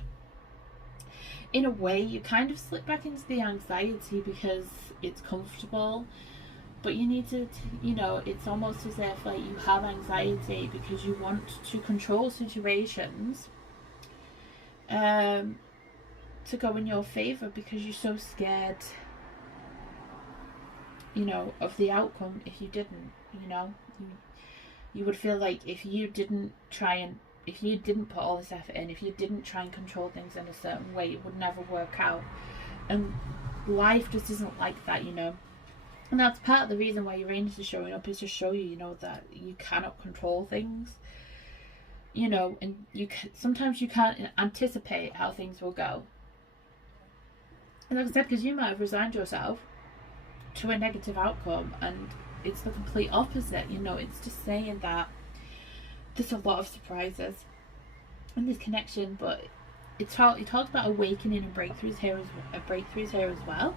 in a way you kind of slip back into the anxiety because it's comfortable, but you need to, you know, it's almost as if like you have anxiety because you want to control situations to go in your favor, because you're so scared, you know, of the outcome. If you didn't, you know, you would feel like if you didn't put all this effort in, if you didn't try and control things in a certain way, it would never work out. And life just isn't like that, you know. And that's part of the reason why Uranus is showing up, is to show you, you know, that you cannot control things, you know, and sometimes you can't anticipate how things will go. And like I said, because you might have resigned yourself to a negative outcome, and it's the complete opposite, you know. It's just saying that there's a lot of surprises in this connection, but it talks about awakening and breakthroughs here as well.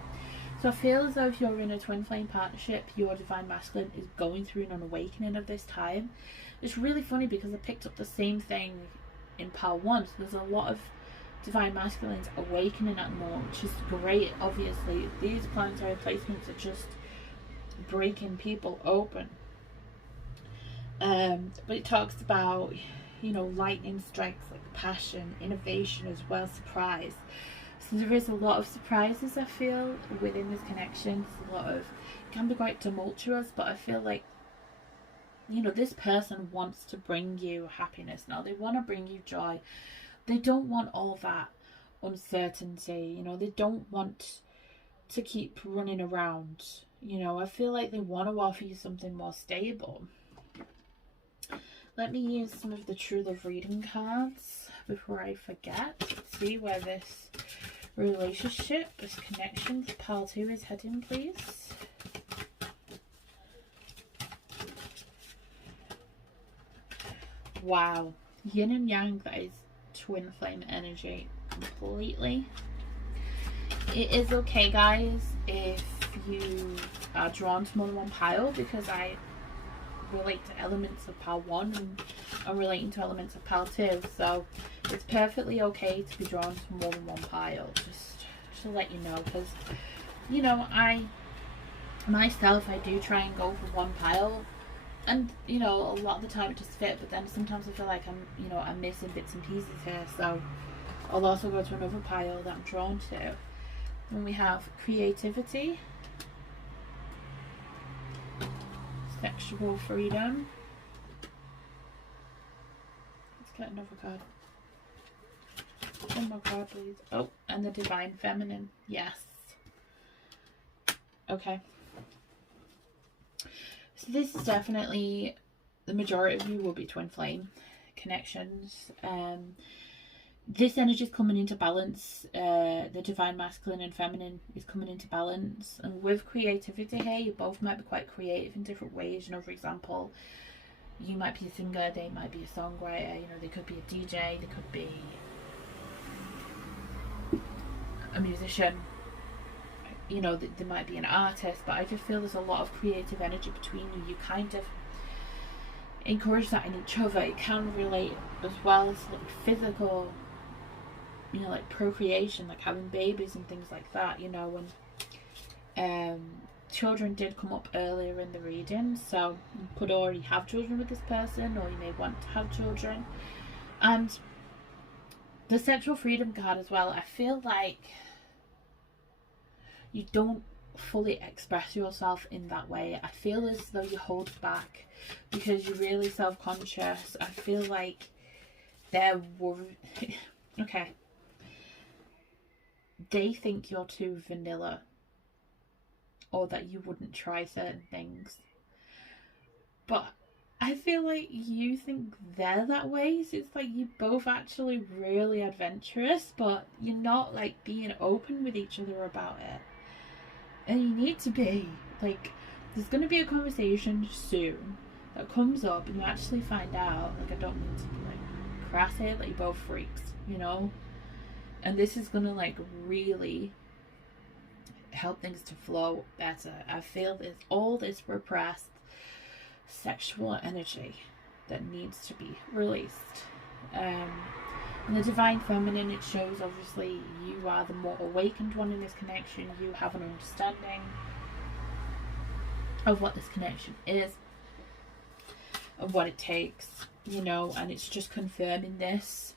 So I feel as though if you're in a twin flame partnership, your divine masculine is going through an awakening of this time. It's really funny because I picked up the same thing in pile 1, so there's a lot of divine masculines awakening at the moment, which is great. Obviously these planetary placements are just breaking people open, but it talks about, you know, lightning strikes, like passion, innovation as well, surprise. So there is a lot of surprises I feel within this connection. There's a lot of, it can be quite tumultuous, but I feel like, you know, this person wants to bring you happiness now. They want to bring you joy. They don't want all that uncertainty, you know. They don't want to keep running around, you know. I feel like they want to offer you something more stable. Let me use some of the True Love reading cards before I forget. Let's see where this relationship, this connection for pile 2 is heading, please. Wow. Yin and yang, that is twin flame energy completely. It is okay, guys, if you are drawn to more than one pile, because I relate to elements of pile 1 and I'm relating to elements of pile 2, so it's perfectly okay to be drawn to more than one pile, just to let you know, because, you know, I do try and go for one pile, and, you know, a lot of the time it just fits, but then sometimes I feel like I'm missing bits and pieces here, so I'll also go to another pile that I'm drawn to. Then we have creativity, sexual freedom. Let's get another card. One more card, please. Oh, and the divine feminine. Yes. Okay. So this is definitely, the majority of you will be twin flame connections. This energy is coming into balance. The divine masculine and feminine is coming into balance. And with creativity here, you both might be quite creative in different ways. You know, for example, You might be a singer, they might be a songwriter, you know, they could be a DJ, they could be a musician, you know, they might be an artist, but I just feel there's a lot of creative energy between you. You kind of encourage that in each other. It can relate as well as like physical, you know, like procreation, like having babies and things like that, you know. And children did come up earlier in the reading, so you could already have children with this person, or you may want to have children. And the sexual freedom card as well, I feel like you don't fully express yourself in that way. I feel as though you hold back because you're really self-conscious. I feel like they're worried. Okay, they think you're too vanilla, or that you wouldn't try certain things, but I feel like you think they're that way. So it's like you're both actually really adventurous, but you're not like being open with each other about it. And you need to be. Like, there's going to be a conversation soon that comes up and you actually find out, like, I don't mean to be like crass here, like you're both freaks, you know? And this is going to like really help things to flow better. I feel there's all this repressed sexual energy that needs to be released. In the Divine Feminine, it shows obviously you are the more awakened one in this connection. You have an understanding of what this connection is, of what it takes, you know, and it's just confirming this.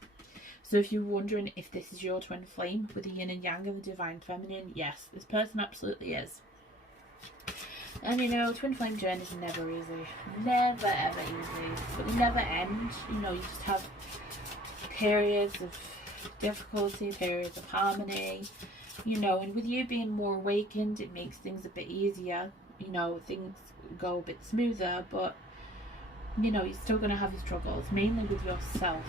So if you're wondering if this is your twin flame with the yin and yang of the Divine Feminine, yes, this person absolutely is. And you know, twin flame journeys are never easy. Never ever easy. But they never end. You know, you just have periods of difficulty, periods of harmony, you know, and with you being more awakened, it makes things a bit easier, you know, things go a bit smoother, but you know, you're still going to have your struggles, mainly with yourself,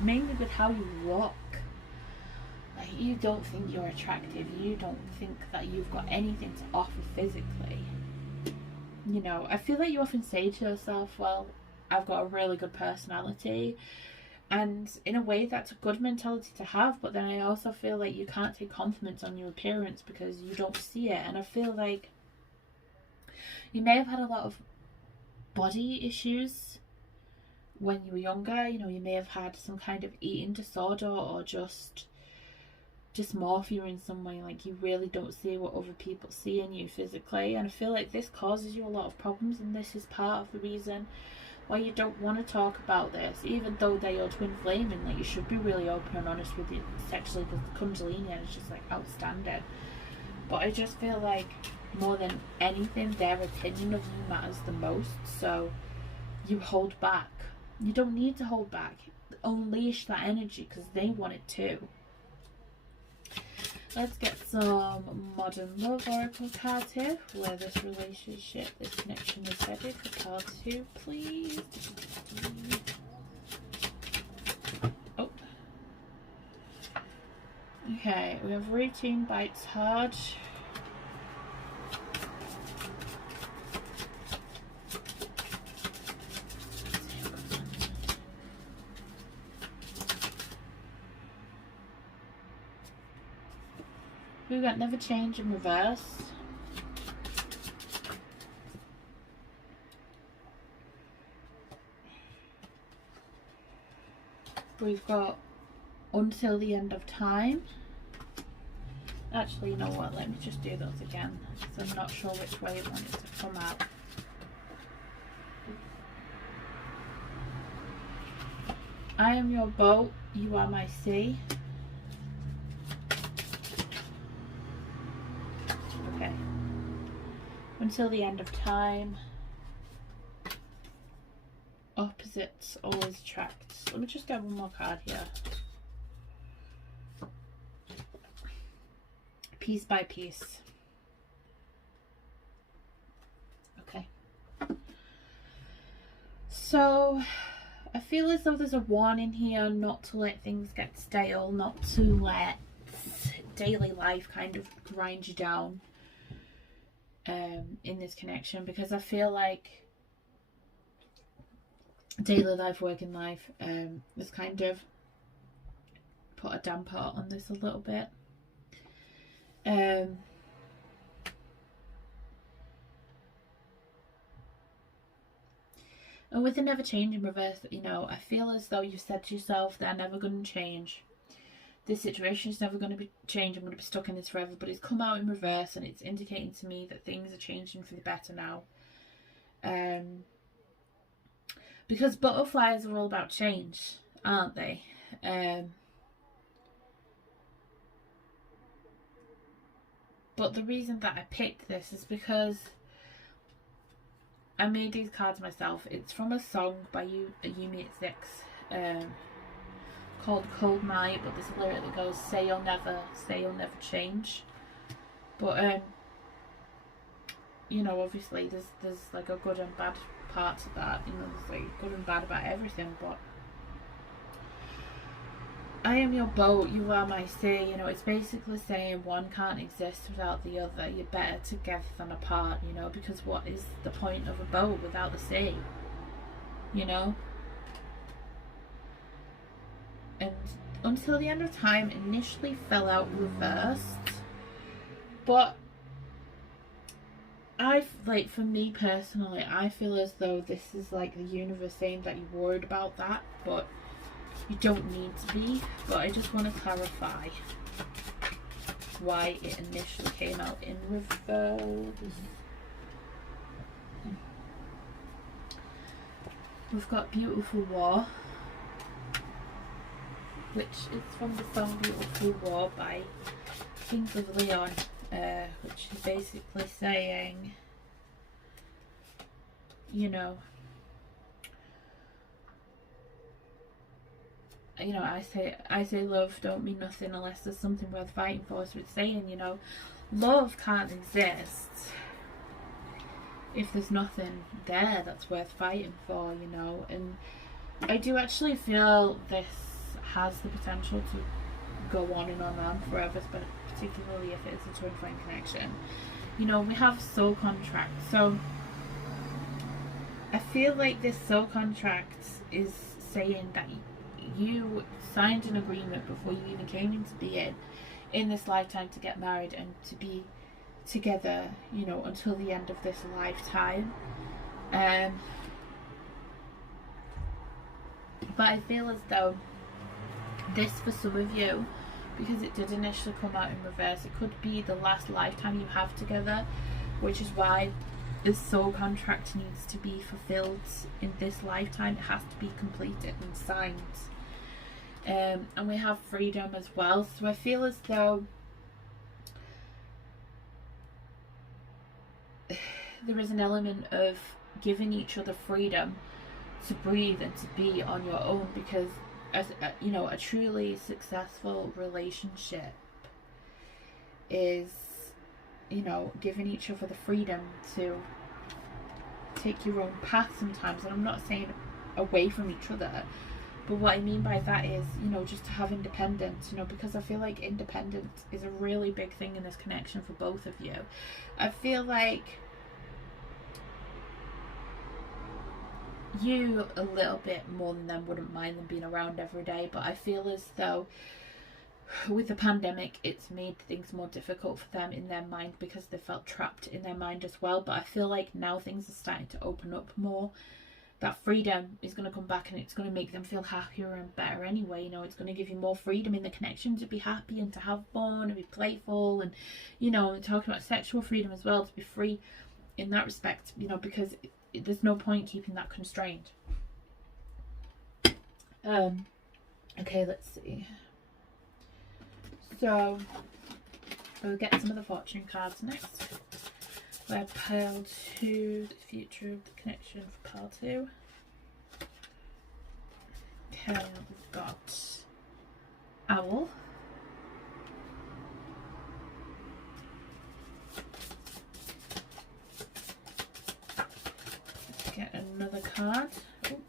mainly with how you look. Like, you don't think you're attractive, you don't think that you've got anything to offer physically, you know. I feel like you often say to yourself, well, I've got a really good personality. And in a way, that's a good mentality to have, but then I also feel like you can't take compliments on your appearance because you don't see it. And I feel like you may have had a lot of body issues when you were younger. You know, you may have had some kind of eating disorder or just dysmorphia in some way. Like, you really don't see what other people see in you physically. And I feel like this causes you a lot of problems, and this is part of the reason why you don't want to talk about this, even though they're your twin flame, and like, you should be really open and honest with you sexually, because the Kundalini is just like outstanding. But I just feel like more than anything, their opinion of you matters the most, so you hold back. You don't need to hold back. Unleash that energy because they want it too. Let's get some Modern Love Oracle cards here, where this relationship, this connection is headed for part 2, please. Oh. Okay, we have routine bites hard. We've got never change in reverse. We've got until the end of time. Actually, you know what? Let me just do those again, because I'm not sure which way I want it to come out. I am your boat, you are my sea. Okay. Until the end of time. Opposites always attract. Let me just get one more card here. Piece by piece. Okay. So I feel as though there's a warning here not to let things get stale, not to let daily life kind of grind you down in this connection, because I feel like daily life, working life, has kind of put a damper on this a little bit. And with the never change in reverse, you know, I feel as though you've said to yourself, they're never going to change. This situation is never going to be changed. I'm going to be stuck in this forever. But it's come out in reverse, and it's indicating to me that things are changing for the better now. Because butterflies are all about change, aren't they? But the reason that I picked this is because I made these cards myself. It's from a song by Yumi at Six, called Cold Night, but there's a lyric that goes, say you'll never change. But you know, obviously there's like a good and bad part to that. You know, there's like good and bad about everything, but I am your boat, you are my sea. You know, it's basically saying one can't exist without the other. You're better together than apart, you know, because what is the point of a boat without the sea? You know? And until the end of time initially fell out reversed. But for me personally, I feel as though this is like the universe saying that you're worried about that, but you don't need to be. But I just want to clarify why it initially came out in reverse. We've got Beautiful War, which is from the song Beautiful War by Kings of Leon, which is basically saying, you know, I say love don't mean nothing unless there's something worth fighting for. So it's saying, you know, love can't exist if there's nothing there that's worth fighting for, you know. And I do actually feel this has the potential to go on and on forever, but particularly if it's a twin flame connection. You know, we have soul contracts, so I feel like this soul contract is saying that you signed an agreement before you even came into being in this lifetime to get married and to be together, you know, until the end of this lifetime. But I feel as though this, for some of you, because it did initially come out in reverse, it could be the last lifetime you have together, which is why this soul contract needs to be fulfilled in this lifetime. It has to be completed and signed. And we have freedom as well. So I feel as though there is an element of giving each other freedom to breathe and to be on your own, because as you know, a truly successful relationship is, you know, giving each other the freedom to take your own path sometimes. And I'm not saying away from each other, but what I mean by that is, you know, just to have independence, you know, because I feel like independence is a really big thing in this connection for both of you. I feel like you, a little bit more than them, wouldn't mind them being around every day, but I feel as though with the pandemic it's made things more difficult for them in their mind, because they felt trapped in their mind as well. But I feel like now things are starting to open up more. That freedom is going to come back, and it's going to make them feel happier and better anyway. You know, it's going to give you more freedom in the connection to be happy and to have fun and be playful, and, you know, talking about sexual freedom as well, to be free in that respect, you know, because there's no point keeping that constrained. Okay, let's see. So we'll get some of the fortune cards next. We're pile 2, the future of the connection for pile 2. Okay, we've got Owl. Let's get another card. Ooh.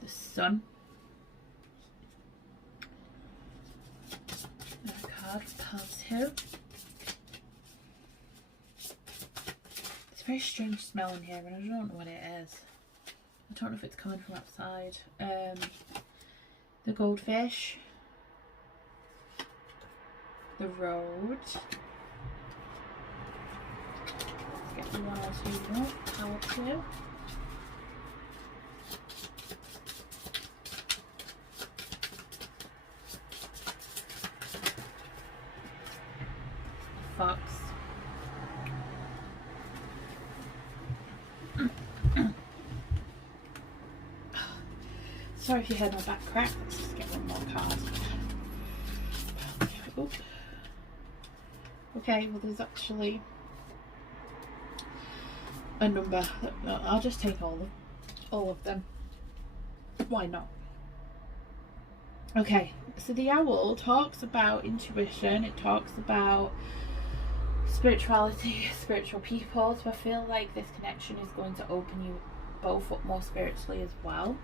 The Sun. Another card for pile 2. Very strange smell in here, and I don't know what it is. I don't know if it's coming from outside. The goldfish, the road. Let's get the one or two more. Power 2. Fox. Sorry if you heard my back crack. Let's just get one more card. Oop. Okay, well there's actually a number. I'll just take all of them. Why not? Okay, so the owl talks about intuition. It talks about spirituality, spiritual people. So I feel like this connection is going to open you both up more spiritually as well.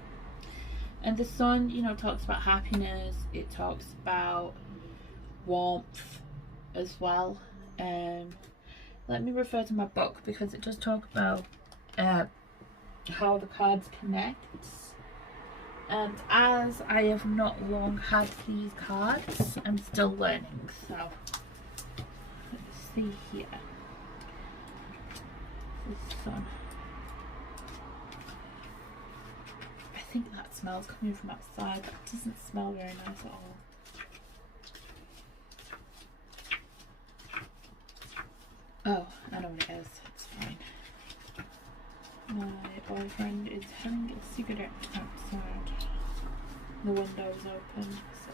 And the sun, you know, talks about happiness. It talks about warmth as well. Let me refer to my book because it does talk about how the cards connect. And as I have not long had these cards, I'm still learning. So let's see here. The sun. I think that smells coming from outside. That doesn't smell very nice at all. Oh, I know what it is. It's fine. My boyfriend is having a cigarette outside. The window's open, so.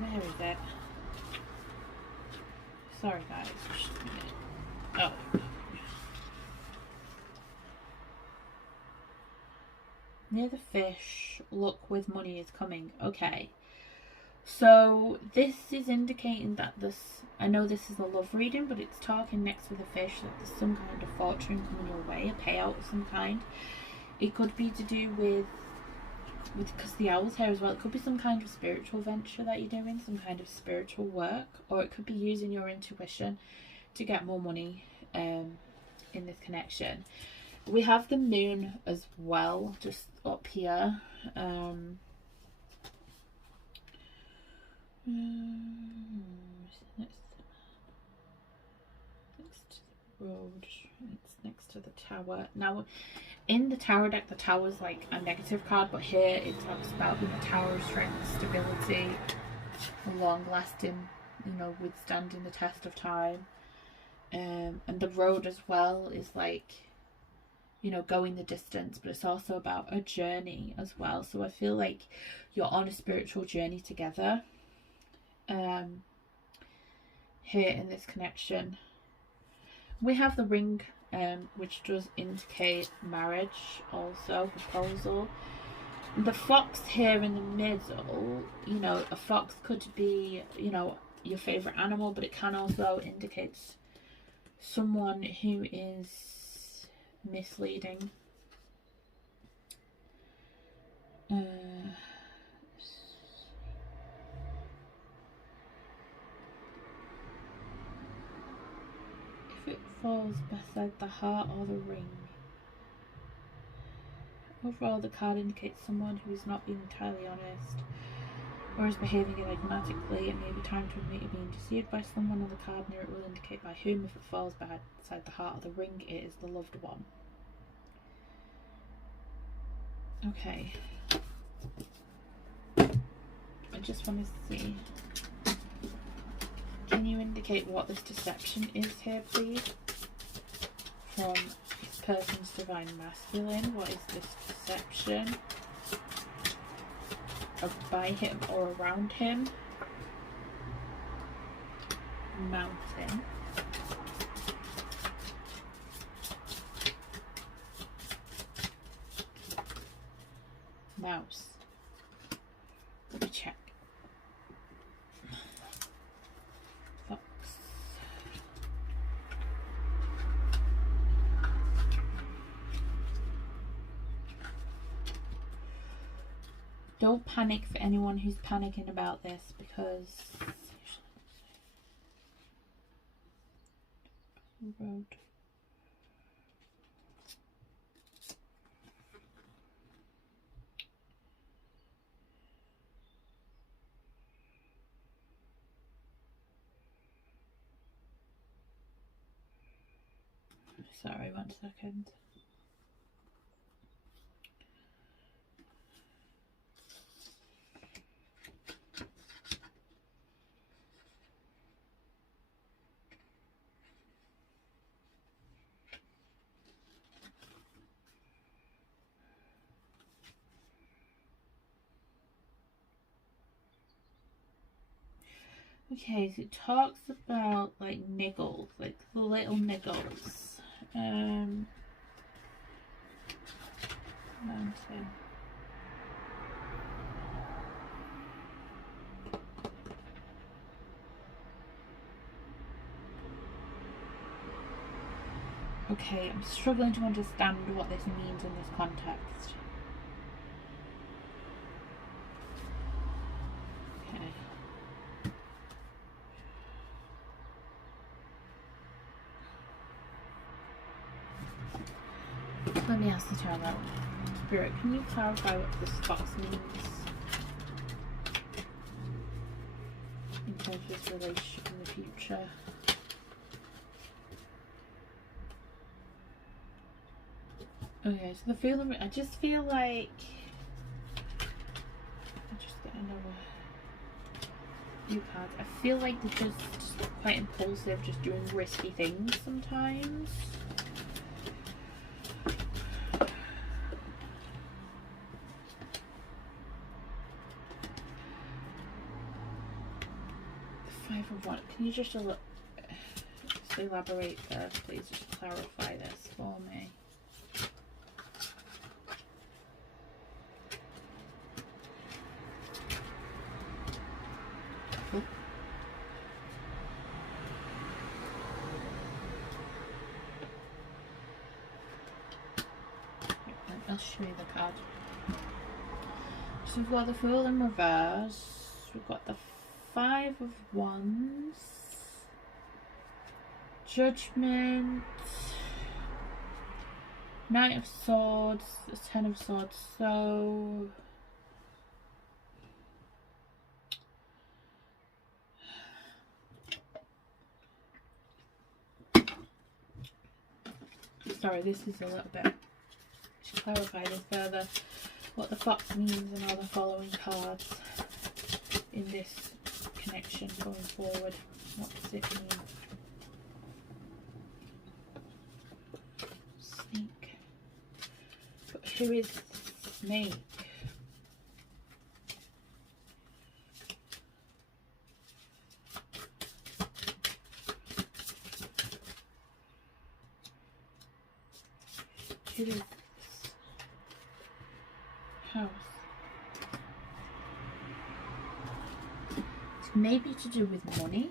Where is it? Sorry guys, just a minute. Oh. Near the fish, luck with money is coming. Okay. So this is indicating that this, I know this is a love reading, but it's talking next to the fish that there's some kind of fortune coming your way, a payout of some kind. It could be to do with because the owl's here as well, it could be some kind of spiritual venture that you're doing, some kind of spiritual work, or it could be using your intuition to get more money in this connection. We have the moon as well, just up here. Next to the road, it's next to the tower. Now, in the tower deck, the tower is like a negative card, but here it talks about, you know, tower of strength, stability, long lasting, you know, withstanding the test of time. And the road as well is like, you know, going the distance, but it's also about a journey as well. So I feel like you're on a spiritual journey together. Here in this connection, we have the ring, which does indicate marriage, also proposal. The fox here in the middle, you know, a fox could be, you know, your favorite animal, but it can also indicate someone who is misleading. If it falls beside the heart or the ring. Overall, the card indicates someone who is not being entirely honest or is behaving enigmatically. It may be time to admit you're being deceived by someone on the card near it will indicate by whom. If it falls beside the heart or the ring, it is the loved one. Okay. I just want to see. Can you indicate what this deception is here, please? From this person's divine masculine, what is this deception? By him or around him? Mountain. Mouse. Let me check. Fox. Don't panic for anyone who's panicking about this, because road. Sorry, 1 second. Okay, so it talks about like niggles, like little niggles. Mountain. Okay, I'm struggling to understand what this means in this context. Okay. Let me ask the tarot. Spirit, can you clarify what this box means in terms of this relationship in the future? Okay, so the feeling, I just feel like I'm just getting another new cards. I feel like they're just quite impulsive, just doing risky things sometimes. What can you just elaborate there, please? Just clarify this for me. Oh. I'll show you the card. So we've got the Fool in reverse. We've got the 5 of Wands, Judgment, Knight of Swords, the 10 of Swords. So sorry, this is a little bit, to clarify this further, what the fox means and all the following cards in this connection going forward. What does it mean? Snake. But who is Snake? Who is this house? It's maybe to do with money.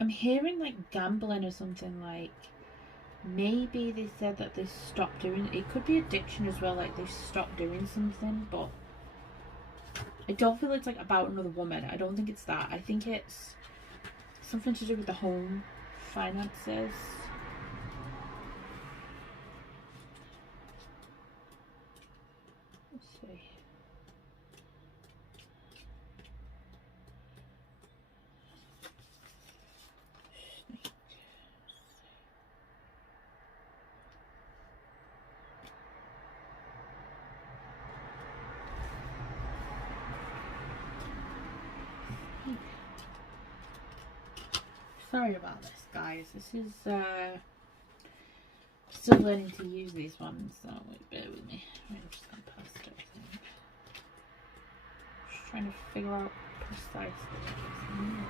I'm hearing like gambling or something, like maybe they said that they stopped doing it. Could be addiction as well, like they stopped doing something, but I don't feel it's like about another woman. I don't think it's that. I think it's something to do with the home finances. Let's see. Sorry about this, guys. This is still learning to use these ones, so wait, bear with me. I'm just gonna post it, I think. Just trying to figure out precisely what this means.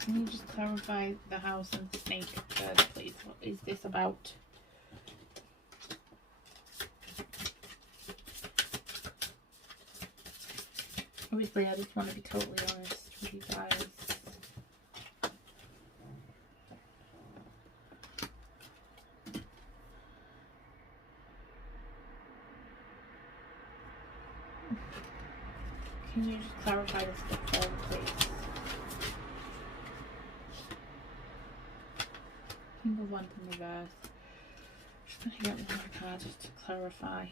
Can you just clarify the house and the snake further, please? What is this about? Obviously, I just want to be totally honest with you guys. Can you just clarify this a bit further, please? King of Wands in reverse. Just going to get one more card just to clarify.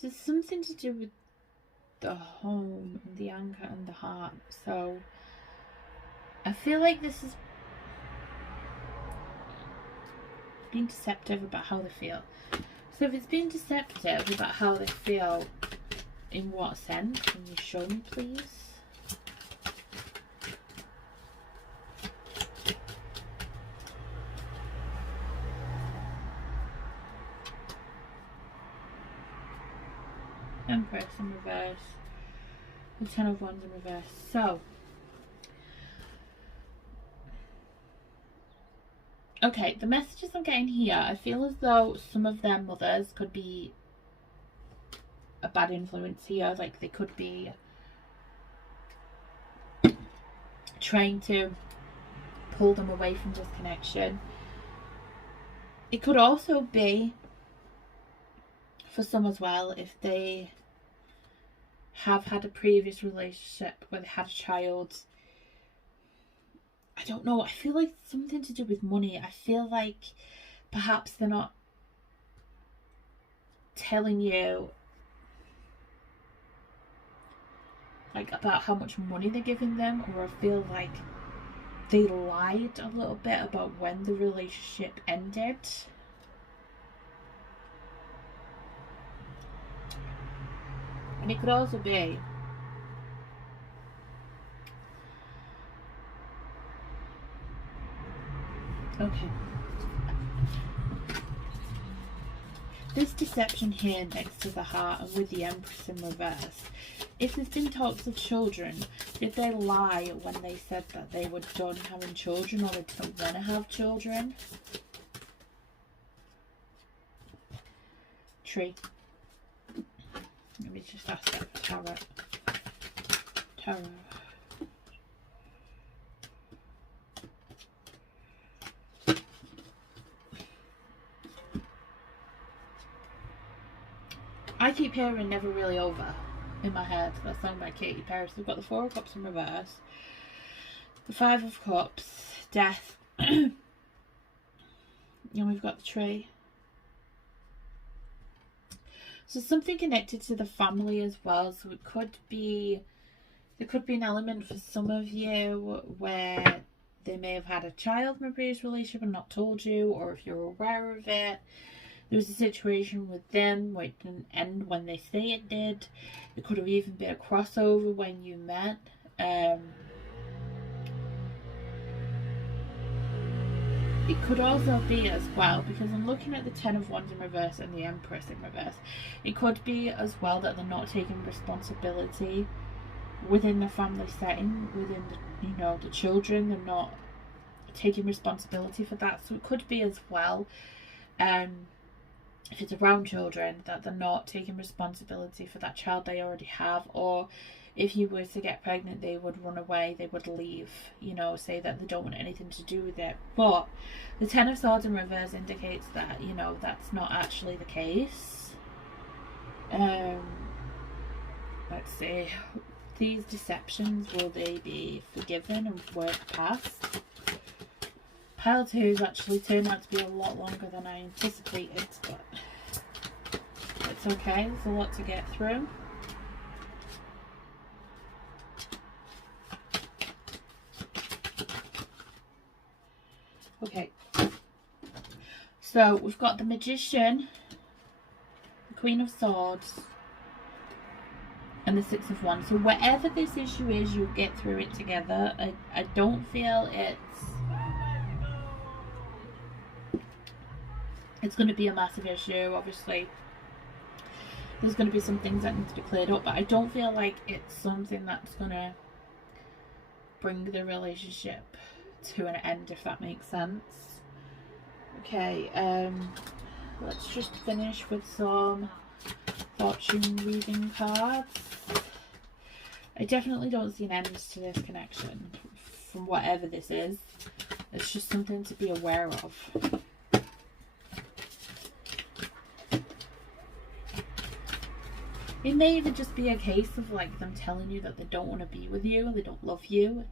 So it's something to do with the home and the anchor and the heart. So I feel like this is being deceptive about how they feel. So if it's being deceptive about how they feel, in what sense? Can you show me, please? Empress in reverse, the Ten of Wands in reverse. So, okay, the messages I'm getting here, I feel as though some of their mothers could be a bad influence here. Like, they could be trying to pull them away from this connection. It could also be, for some as well, if they have had a previous relationship where they had a child. I don't know, I feel like something to do with money. I feel like perhaps they're not telling you like about how much money they're giving them, or I feel like they lied a little bit about when the relationship ended. And it could also be okay. This deception here next to the heart and with the Empress in reverse. If there's been talks of children, did they lie when they said that they were done having children or they didn't want to have children? Tree. Let me just ask that for Tarot. Tarot. I keep hearing never really over in my head. That song by Katy Perry. So we've got the Four of Cups in reverse, the Five of Cups, Death, and we've got the Tree. So something connected to the family as well. So it could be, there could be an element for some of you where they may have had a child from a previous relationship and not told you, or if you're aware of it, there was a situation with them where it didn't end when they say it did. It could have even been a crossover when you met. It could also be as well, because I'm looking at the Ten of Wands in reverse and the Empress in reverse, it could be as well that they're not taking responsibility within the family setting, within the, you know, the children. They're not taking responsibility for that. So it could be as well, if it's around children, that they're not taking responsibility for that child they already have, or if you were to get pregnant, they would run away, they would leave, you know, say that they don't want anything to do with it. But the Ten of Swords in reverse indicates that, you know, that's not actually the case. Let's see, these deceptions, will they be forgiven and worked past? Pile 2's actually turned out to be a lot longer than I anticipated, but it's okay, there's a lot to get through. Okay, so we've got the Magician, the Queen of Swords, and the Six of Wands. So whatever this issue is, you'll get through it together. I don't feel it's going to be a massive issue. Obviously, there's going to be some things that need to be cleared up, but I don't feel like it's something that's going to bring the relationship to an end, if that makes sense. Okay, let's just finish with some fortune reading cards. I definitely don't see an end to this connection from whatever this is. It's just something to be aware of. It may even just be a case of like them telling you that they don't want to be with you, they don't love you,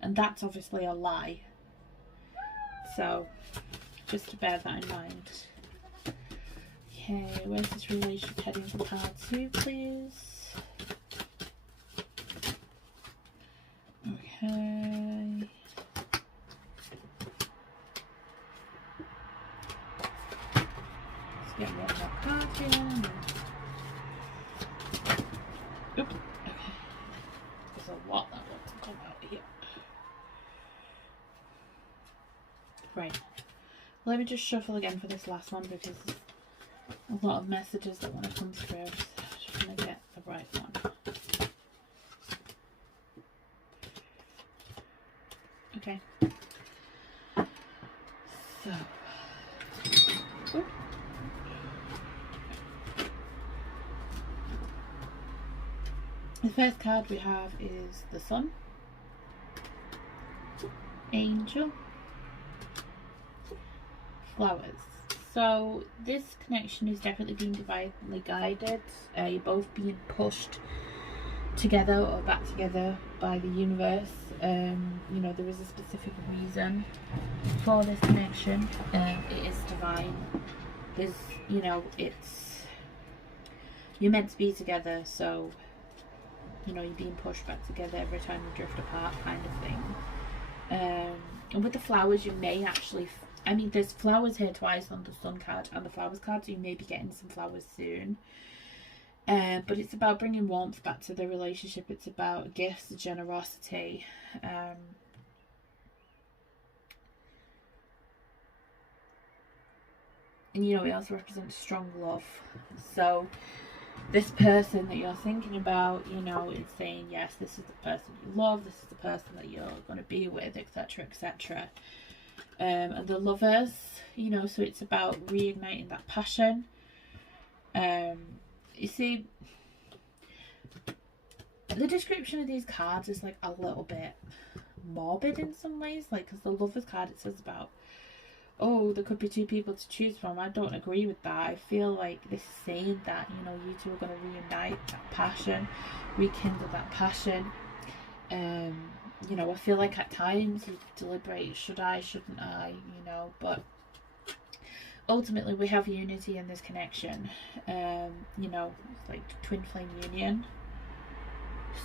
and that's obviously a lie. So just to bear that in mind. Okay, where's this relationship heading for part 2, please? Okay. Let's get one more card here. Oops. Okay. There's a lot that wants to come out here. Right. Let me just shuffle again for this last one because there's a lot of messages that want to come through. Just want to get the right one. Okay. So. Oops. The first card we have is the Sun, Angel, Flowers. So this connection is definitely being divinely guided. You're both being pushed together or back together by the universe. You know, there is a specific reason for this connection. It is divine. There's, you know, you're meant to be together, so you know, you're being pushed back together every time you drift apart, kind of thing. And with the flowers, you may actually, I mean, there's flowers here twice on the Sun card and the Flowers card, so you may be getting some flowers soon. But it's about bringing warmth back to the relationship. It's about gifts, generosity. And you know, it also represents strong love. So this person that you're thinking about, you know, is saying, yes, this is the person you love, this is the person that you're going to be with, etc., etc. And the Lovers, you know, so it's about reigniting that passion. You see, the description of these cards is like a little bit morbid in some ways, like, because the Lovers card, it says about, oh, there could be two people to choose from. I don't agree with that. I feel like this is saying that, you know, you two are going to reunite that passion, rekindle that passion. You know, I feel like at times you deliberate, should I, shouldn't I, you know, but ultimately we have unity in this connection. You know, it's like twin flame union.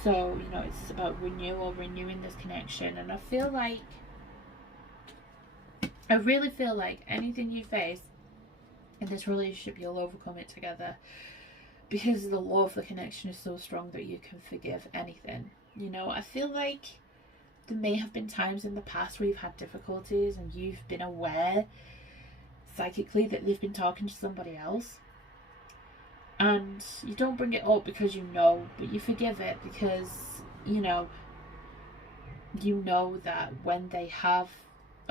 So, you know, it's about renewal, renewing this connection. And I really feel like anything you face in this relationship, you'll overcome it together, because the love, the connection is so strong that you can forgive anything. You know, I feel like there may have been times in the past where you've had difficulties and you've been aware psychically that they've been talking to somebody else, and you don't bring it up because you know, but you forgive it because you know that when they have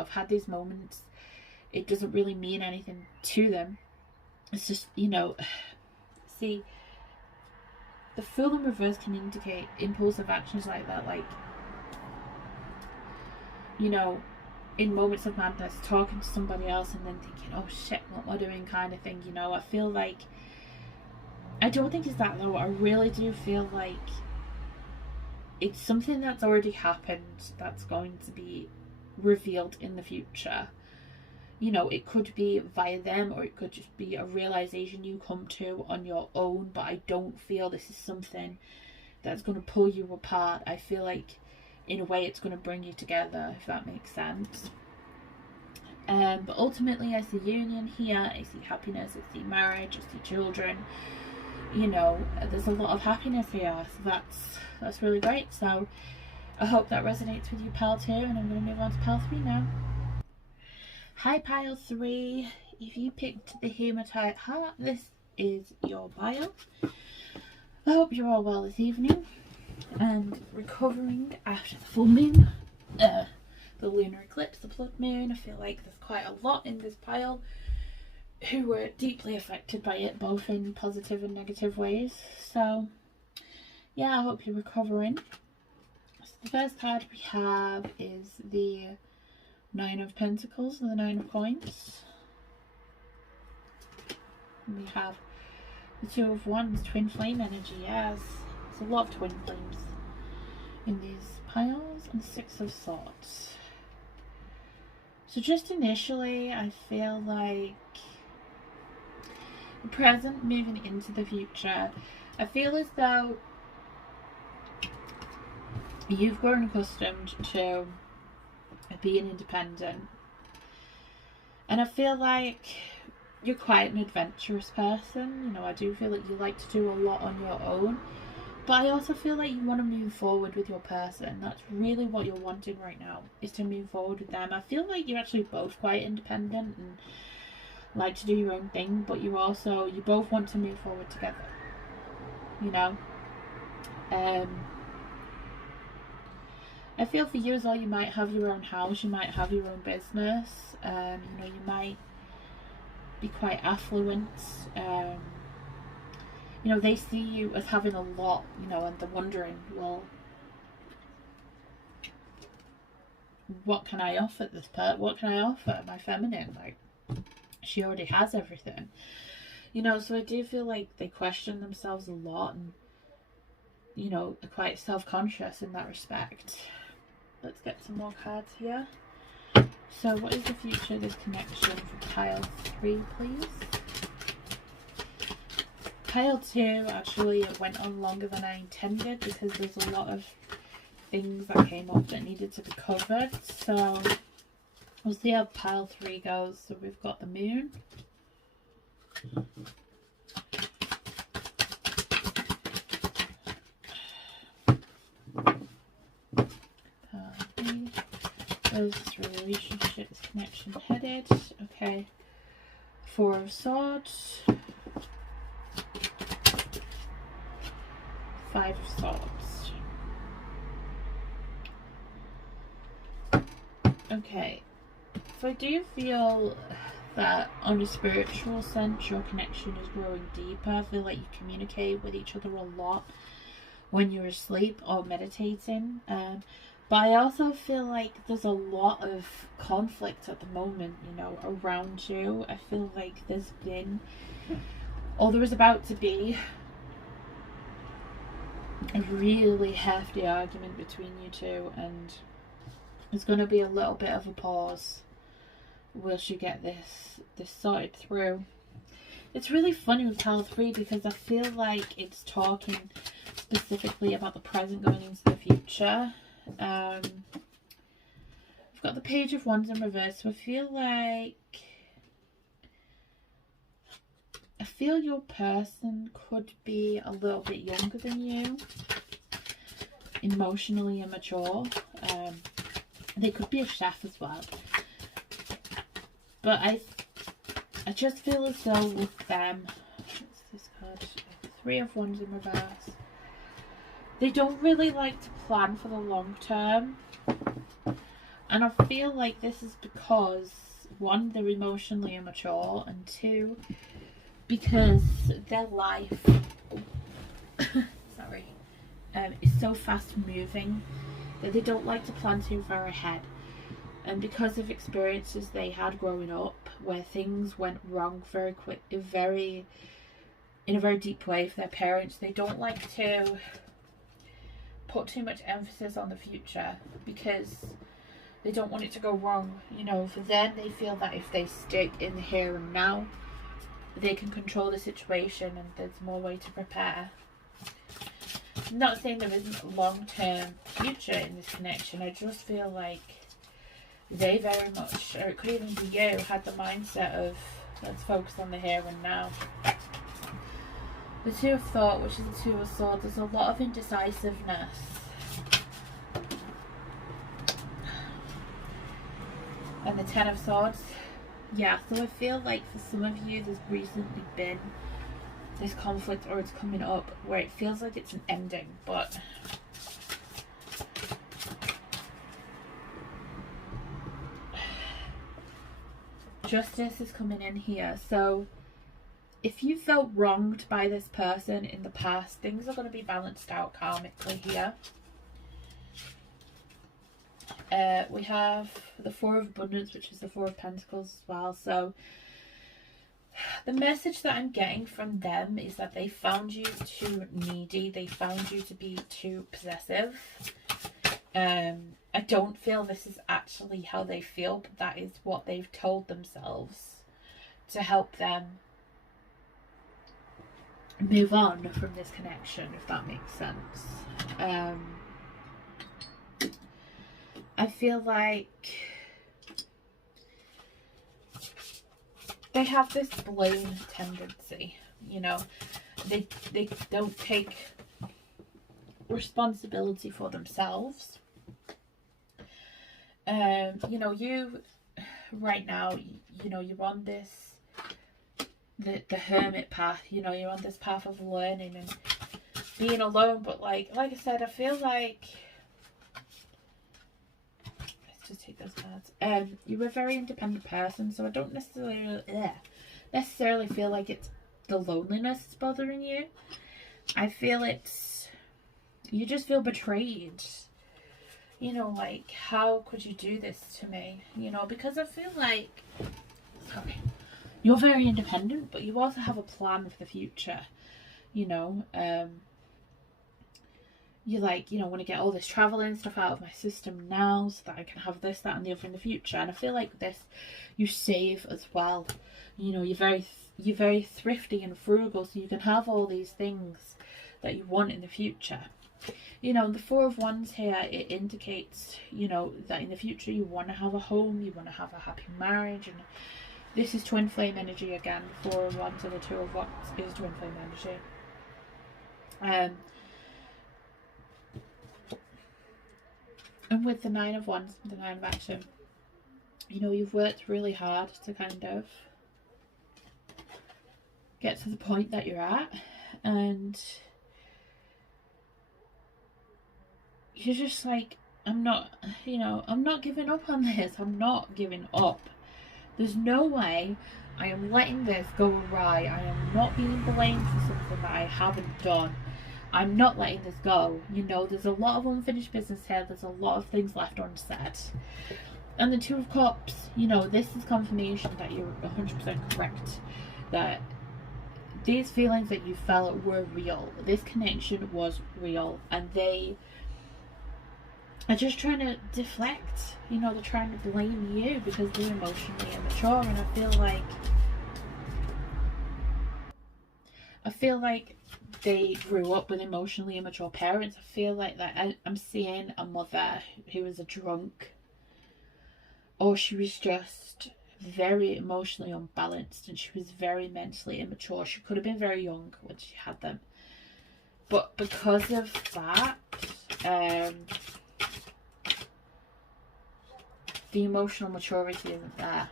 had these moments, it doesn't really mean anything to them. It's just, you know, see, the Fool in reverse can indicate impulsive actions like that, like, you know, in moments of madness, talking to somebody else and then thinking, oh shit, what am I doing, kind of thing. You know, I feel like, I don't think it's that though. I really do feel like it's something that's already happened that's going to be revealed in the future. You know, it could be via them, or it could just be a realization you come to on your own, but I don't feel this is something that's going to pull you apart. I feel like in a way it's going to bring you together, if that makes sense. But ultimately I see union here, I see happiness, I see marriage, I see children. You know, there's a lot of happiness here, so that's really great. So I hope that resonates with you, pile 2, and I'm going to move on to pile 3 now. Hi, pile 3. If you picked the hematite heart, this is your bio. I hope you're all well this evening and recovering after the full moon. The the lunar eclipse, the blood moon. I feel like there's quite a lot in this pile who were deeply affected by it, both in positive and negative ways. So yeah, I hope you're recovering. So the first card we have is the Nine of Pentacles and the Nine of Coins. And we have the Two of Wands, twin flame energy. Yes, there's a lot of twin flames in these piles. And Six of Swords. So just initially, I feel like the present moving into the future, I feel as though you've grown accustomed to being independent, and I feel like you're quite an adventurous person. You know, I do feel like you like to do a lot on your own, but I also feel like you want to move forward with your person. That's really what you're wanting right now, is to move forward with them. I feel like you're actually both quite independent and like to do your own thing, but you both want to move forward together, you know. I feel for you as well, you might have your own house, you might have your own business, you know, you might be quite affluent. You know, they see you as having a lot, you know, and they're wondering, well, what can I offer this part? What can I offer my feminine? Like, she already has everything, you know. So I do feel like they question themselves a lot, and, you know, are quite self-conscious in that respect. Let's get some more cards here. So what is the future of this connection for pile 3, please? Pile 2, actually, it went on longer than I intended because there's a lot of things that came up that needed to be covered. So we'll see how pile 3 goes. So we've got the moon. Pile 3. Where's this relationship, this connection headed? Okay. Four of Swords. Five of Swords. Okay. So I do feel that on a spiritual sense your connection is growing deeper. I feel like you communicate with each other a lot when you're asleep or meditating. But I also feel like there's a lot of conflict at the moment, you know, around you. I feel like there's been, or there is about to be, a really hefty argument between you two, and there's going to be a little bit of a pause whilst you get this sorted through. It's really funny with pile 3 because I feel like it's talking specifically about the present going into the future. I've got the Page of Wands in reverse, so I feel your person could be a little bit younger than you, emotionally immature. They could be a chef as well, but I just feel as though with them, what's this card? Three of Wands in reverse. They don't really like to plan for the long term, and I feel like this is because, one, they're emotionally immature, and two, because their life sorry, is so fast moving that they don't like to plan too far ahead. And because of experiences they had growing up where things went wrong very quick, in a very deep way for their parents, they don't like to put too much emphasis on the future because they don't want it to go wrong. You know, for them, they feel that if they stick in the here and now, they can control the situation and there's more way to prepare. I'm not saying there isn't a long-term future in this connection. I just feel like they very much, or it could even be you, had the mindset of let's focus on the here and now. The Two of Thought, which is the Two of Swords, there's a lot of indecisiveness. And the Ten of Swords. Yeah, so I feel like for some of you there's recently been this conflict, or it's coming up, where it feels like it's an ending, but Justice is coming in here. So if you felt wronged by this person in the past, things are going to be balanced out karmically here. We have the Four of Abundance, which is the Four of Pentacles as well. So the message that I'm getting from them is that they found you too needy. They found you to be too possessive. I don't feel this is actually how they feel, but that is what they've told themselves to help them move on from this connection, if that makes sense. I feel like they have this blame tendency, you know. They don't take responsibility for themselves. You know, you right now, you know, you're on this the hermit path, you know, you're on this path of learning and being alone, but like I said, I feel like, let's just take those cards. You're a very independent person, so I don't necessarily feel like it's the loneliness that's bothering you. I feel it's, you just feel betrayed. You know, like, how could you do this to me? You know, because I feel like, sorry, you're very independent, but you also have a plan for the future. You know, you like, you know, want to get all this traveling stuff out of my system now so that I can have this, that and the other in the future. And I feel like this, you save as well. You know, you're very thrifty and frugal, so you can have all these things that you want in the future. You know, the Four of Wands here, it indicates, you know, that in the future you want to have a home, you want to have a happy marriage, and this is twin flame energy again. Four of Wands and the Two of Wands is twin flame energy. And with the Nine of Wands, the Nine of Action, you know, you've worked really hard to kind of get to the point that you're at, and you're just like, I'm not giving up on this. I'm not giving up. There's no way I am letting this go awry. I am not being blamed for something that I haven't done. I'm not letting this go. You know, there's a lot of unfinished business here. There's a lot of things left unsaid. And the Two of Cups, you know, this is confirmation that you're 100% correct. That these feelings that you felt were real. This connection was real. And they are just trying to deflect. You know, they're trying to blame you because they're emotionally immature. And I feel like they grew up with emotionally immature parents. I feel like that I'm seeing a mother who was a drunk, or she was just very emotionally unbalanced, and she was very mentally immature. She could have been very young when she had them, but because of that, the emotional maturity isn't there.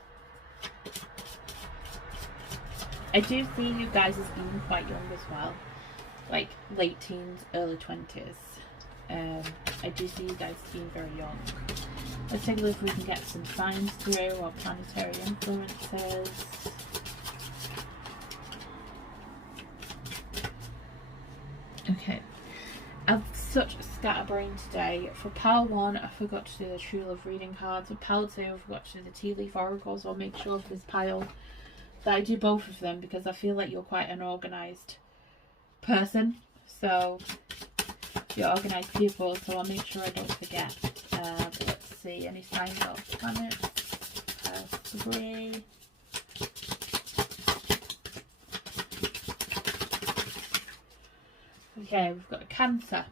I do see you guys as being quite young as well, like late teens, early 20s. I do see you guys being very young. Let's take a look if we can get some signs through, or planetary influences. Okay. I've such a scatterbrain today. For pile 1, I forgot to do the True Love reading cards. For pile 2, I forgot to do the Tea Leaf Oracles. I'll make sure for this pile that I do both of them, because I feel like you're quite an organised person. So you're organised people, so I'll make sure I don't forget. But let's see, any signs of planets? 3. Okay, we've got a Cancer.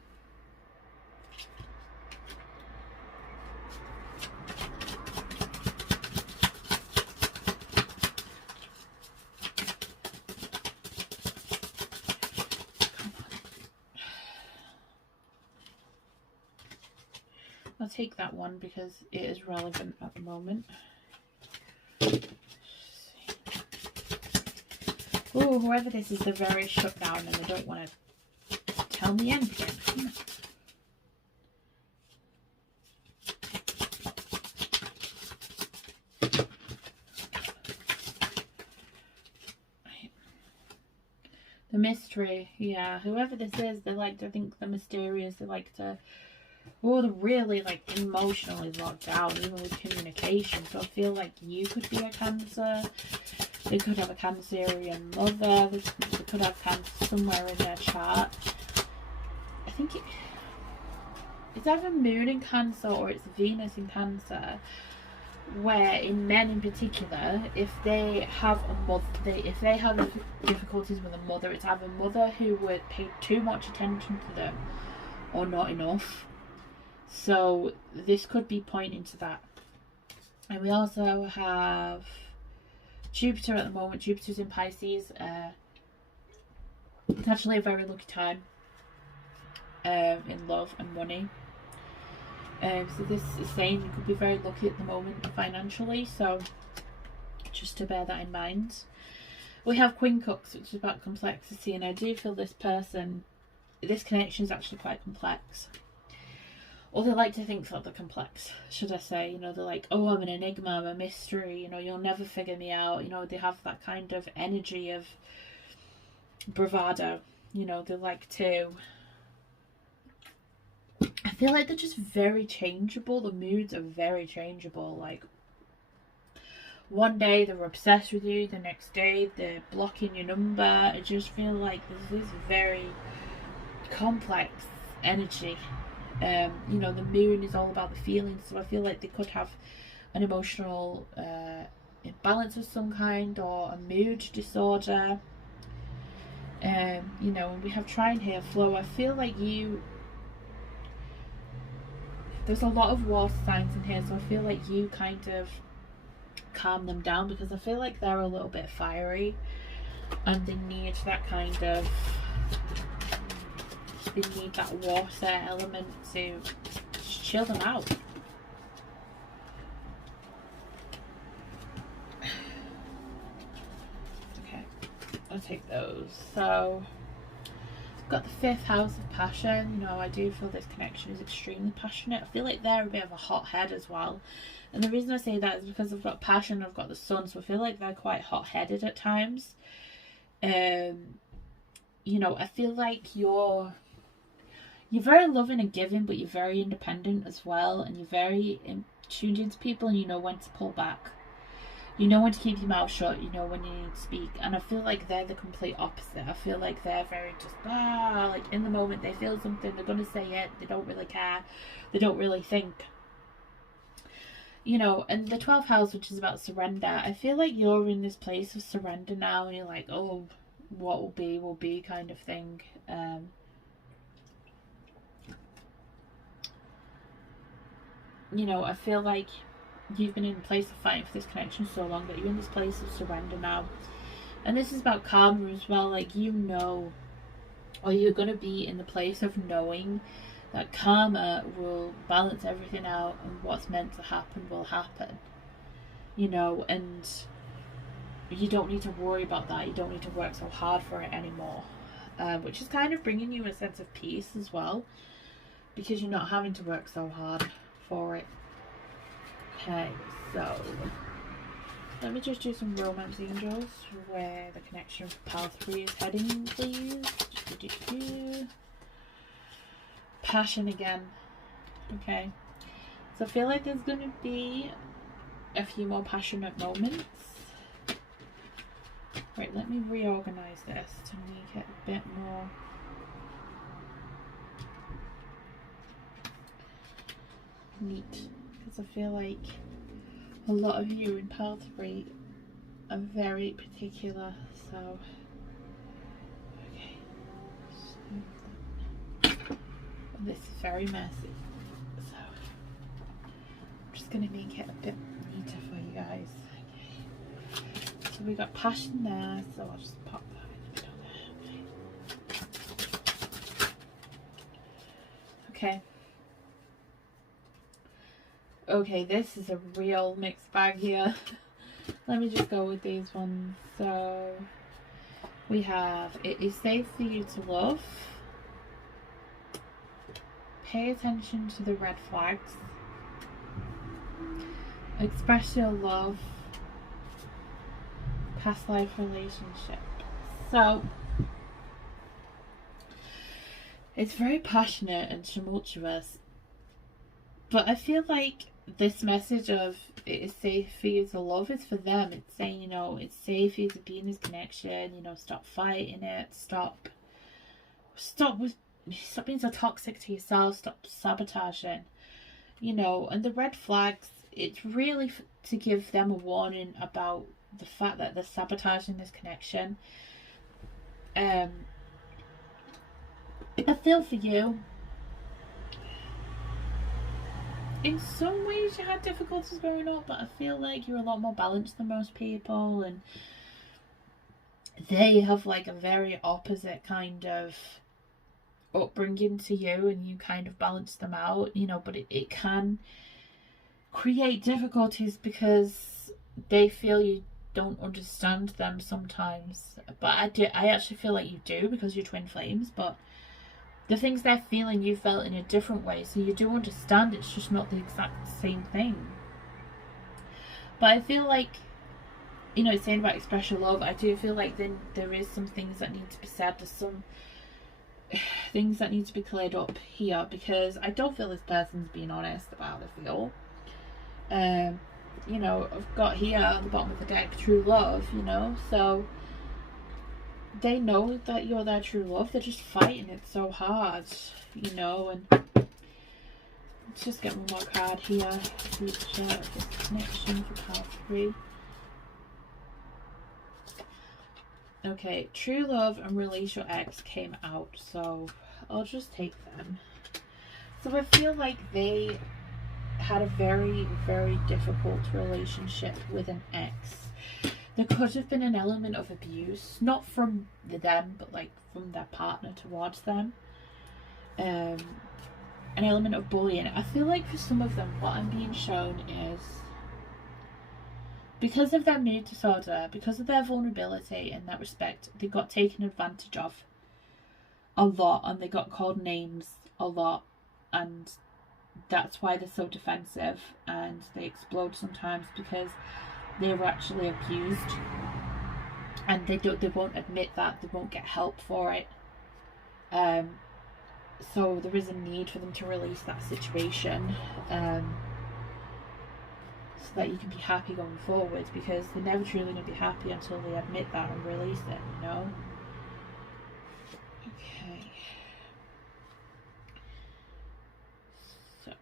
I'll take that one because it is relevant at the moment. Oh, whoever this is, they're very shut down and they don't want to tell me anything. mystery, yeah. Whoever this is, they like to think they're mysterious. They like to, or they're really like emotionally locked down, even with communication. So I feel like you could be a Cancer. They could have a Cancerian mother. They could have Cancer somewhere in their chart. I think it's either Moon in Cancer or it's Venus in Cancer. Where in men in particular, if they have a mother, if they have difficulties with a mother, it's either a mother who would pay too much attention to them or not enough. So this could be pointing to that. And we also have Jupiter at the moment. Jupiter's in Pisces. It's actually a very lucky time in love and money. So this is saying you could be very lucky at the moment financially, so just to bear that in mind. We have Queen Cups, which is about complexity, and I do feel this connection is actually quite complex. Or they like to think that they're complex, should I say. You know, they're like, oh, I'm an enigma, I'm a mystery, you know, you'll never figure me out. You know, they have that kind of energy of bravado. You know, they like to... I feel like they're just very changeable. The moods are very changeable. Like, one day they're obsessed with you, the next day they're blocking your number. I just feel like this is very complex energy. You know, the moon is all about the feelings, so I feel like they could have an emotional imbalance of some kind or a mood disorder. You know, we have trine here, flow. I feel like there's a lot of water signs in here, so I feel like you kind of calm them down, because I feel like they're a little bit fiery and they need that kind of, they need that water element to chill them out. Okay, I'll take those. So got the 5th house of passion. You know, I do feel this connection is extremely passionate. I feel like they're a bit of a hothead as well, and the reason I say that is because I've got passion, I've got the sun, so I feel like they're quite hot-headed at times. You know, I feel like you're very loving and giving, but you're very independent as well, and you're very tuned into people, and you know when to pull back. You know when to keep your mouth shut, you know when you need to speak. And I feel like they're the complete opposite. I feel like they're very just, like in the moment they feel something, they're going to say it, they don't really care, they don't really think. You know, and the 12th house, which is about surrender, I feel like you're in this place of surrender now, and you're like, oh, what will be kind of thing. You know, I feel like you've been in a place of fighting for this connection so long that you're in this place of surrender now. And this is about karma as well. Like, you know, or you're going to be in the place of knowing that karma will balance everything out, and what's meant to happen will happen. You know, and you don't need to worry about that. You don't need to work so hard for it anymore. Which is kind of bringing you a sense of peace as well, because you're not having to work so hard for it. Okay, so let me just do some romance angels, where the connection for pile 3 is heading, please. Passion again. Okay, so I feel like there's going to be a few more passionate moments. Right, let me reorganize this to make it a bit more neat, because I feel like a lot of you in pile 3 are very particular. So okay, so this is very messy, so I'm just going to make it a bit neater for you guys. Okay, so we got passion there, so I'll just pop that in the middle there. Okay. Okay, this is a real mixed bag here. Let me just go with these ones. So we have, it is safe for you to love. Pay attention to the red flags. Express your love. Past life relationship. So It's very passionate and tumultuous. But I feel like this message of it is safe for you to love is for them. It's saying, you know, it's safe for you to be in this connection, you know, stop fighting it, stop being so toxic to yourself, stop sabotaging, you know. And the red flags, it's really to give them a warning about the fact that they're sabotaging this connection. I feel for you, in some ways you had difficulties growing up, but I feel like you're a lot more balanced than most people, and they have like a very opposite kind of upbringing to you, and you kind of balance them out, you know. But it can create difficulties because they feel you don't understand them sometimes. But I actually feel like you do, because you're twin flames. But the things they're feeling, you felt in a different way, so you do understand. It's just not the exact same thing. But I feel like, you know, saying about express your love, I do feel like then there is some things that need to be said. There's some things that need to be cleared up here, because I don't feel this person's being honest about how they feel. You know, I've got here at the bottom of the deck, true love, you know, so they know that you're their true love. They're just fighting it so hard, you know. And let's just get one more card here. Future of this connection for card 3. Okay, true love and release your ex came out, so I'll just take them. So I feel like they had a very, very difficult relationship with an ex. There could have been an element of abuse, not from them, but like from their partner towards them. An element of bullying. I feel like for some of them, what I'm being shown is, because of their mood disorder, because of their vulnerability in that respect, they got taken advantage of a lot, and they got called names a lot, and that's why they're so defensive and they explode sometimes, because they were actually abused, and they won't admit that. They won't get help for it. So there is a need for them to release that situation, so that you can be happy going forward, because they're never truly going to be happy until they admit that and release it, you know. Okay, so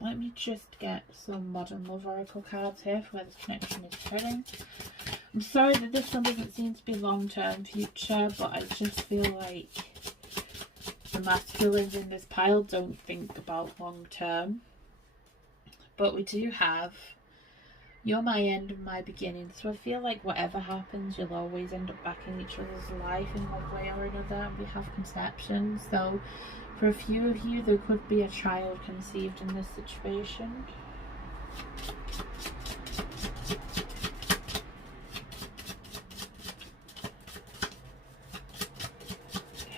let me just get some Modern Love Oracle cards here for where this connection is heading. I'm sorry that this one doesn't seem to be long-term future, but I just feel like the masculines in this pile don't think about long-term. But we do have, you're my end and my beginning. So I feel like whatever happens, you'll always end up back in each other's life in one way or another. And we have conception. So for a few of you, there could be a child conceived in this situation.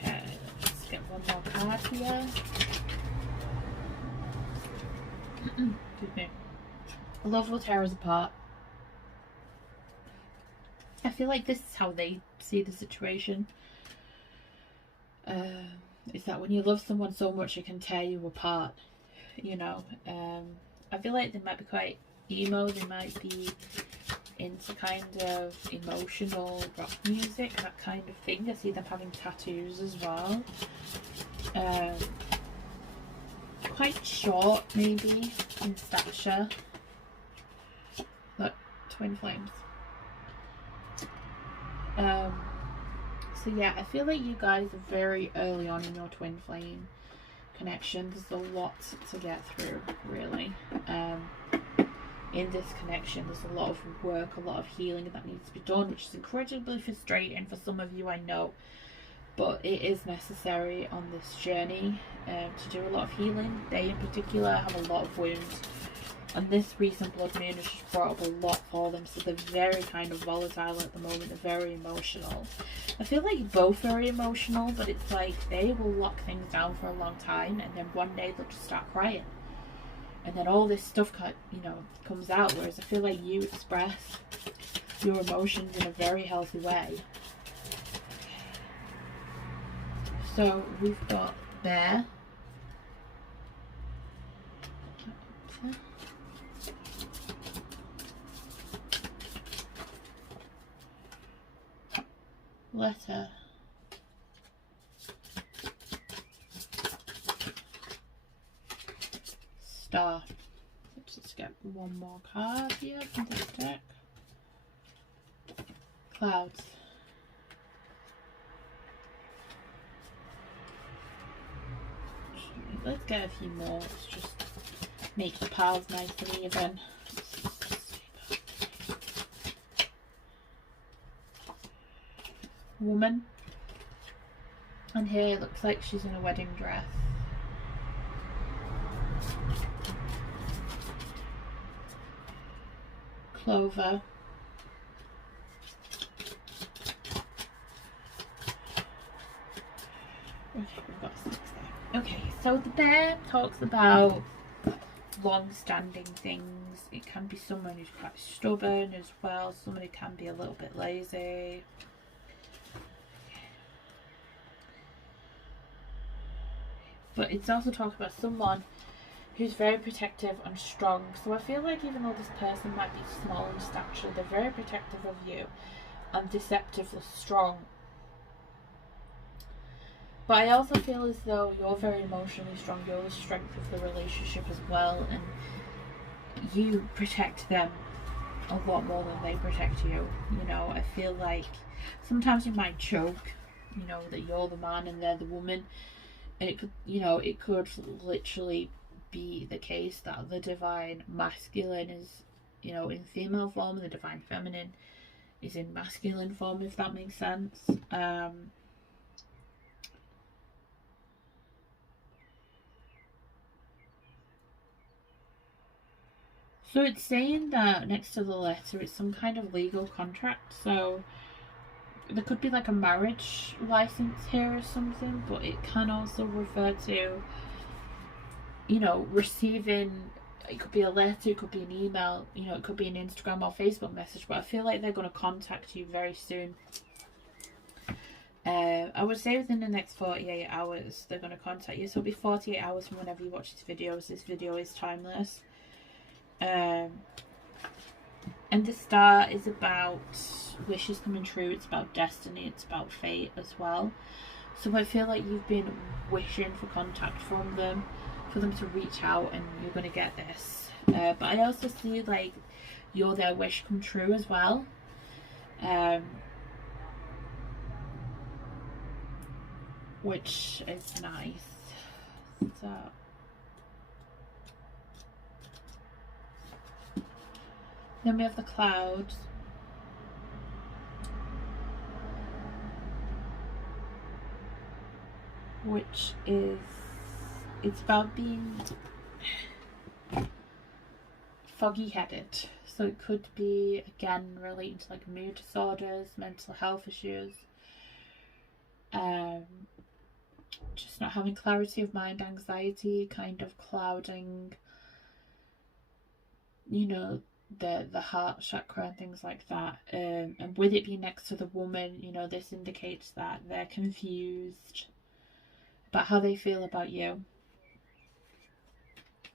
Okay, let's get one more card here. Excuse me. Love will tear us apart. I feel like this is how they see the situation. Is that when you love someone so much it can tear you apart, you know. I feel like they might be quite emo. They might be into kind of emotional rock music, that kind of thing. I see them having tattoos as well. Quite short, maybe, in stature. Look, twin flames. So yeah, I feel like you guys are very early on in your twin flame connection. There's a lot to get through, really. In this connection, there's a lot of work, a lot of healing that needs to be done, which is incredibly frustrating for some of you, I know. But it is necessary on this journey to do a lot of healing. They in particular have a lot of wounds, and this recent blood moon has just brought up a lot for them, so they're very kind of volatile at the moment. They're very emotional. I feel like you're both very emotional, but it's like they will lock things down for a long time, and then one day they'll just start crying, and then all this stuff comes out, whereas I feel like you express your emotions in a very healthy way. So we've got bear. Letter. Star. Let's just get one more card here from this deck. Clouds. Let's get a few more. Let's just make the piles nice and even. Woman. And here it looks like she's in a wedding dress. Clover. Okay, we've got 6 there. Okay, so the bear talks about long-standing things. It can be someone who's quite stubborn as well. Somebody can be a little bit lazy. But it's also talking about someone who's very protective and strong. So I feel like even though this person might be small in stature, they're very protective of you and deceptively strong. But I also feel as though you're very emotionally strong. You're the strength of the relationship as well, and you protect them a lot more than they protect you. You know, I feel like sometimes you might joke, you know, that you're the man and they're the woman. And it could, you know, it could literally be the case that the divine masculine is, you know, in female form and the divine feminine is in masculine form, if that makes sense. So it's saying that next to the letter it's some kind of legal contract. So there could be like a marriage license here or something, but it can also refer to, you know, receiving, it could be a letter, it could be an email, you know, it could be an Instagram or Facebook message, but I feel like they're going to contact you very soon. I would say within the next 48 hours they're going to contact you, so it'll be 48 hours from whenever you watch this video, so this video is timeless. And the star is about wishes coming true, it's about destiny, it's about fate as well. So I feel like you've been wishing for contact from them, for them to reach out, and you're going to get this. But I also see like you're their wish come true as well. Which is nice. So then we have the clouds. Which is, it's about being foggy headed. So it could be, again, relating to like mood disorders, mental health issues, just not having clarity of mind, anxiety, kind of clouding, you know, the heart chakra and things like that. And with it being next to the woman, you know, this indicates that they're confused about how they feel about you.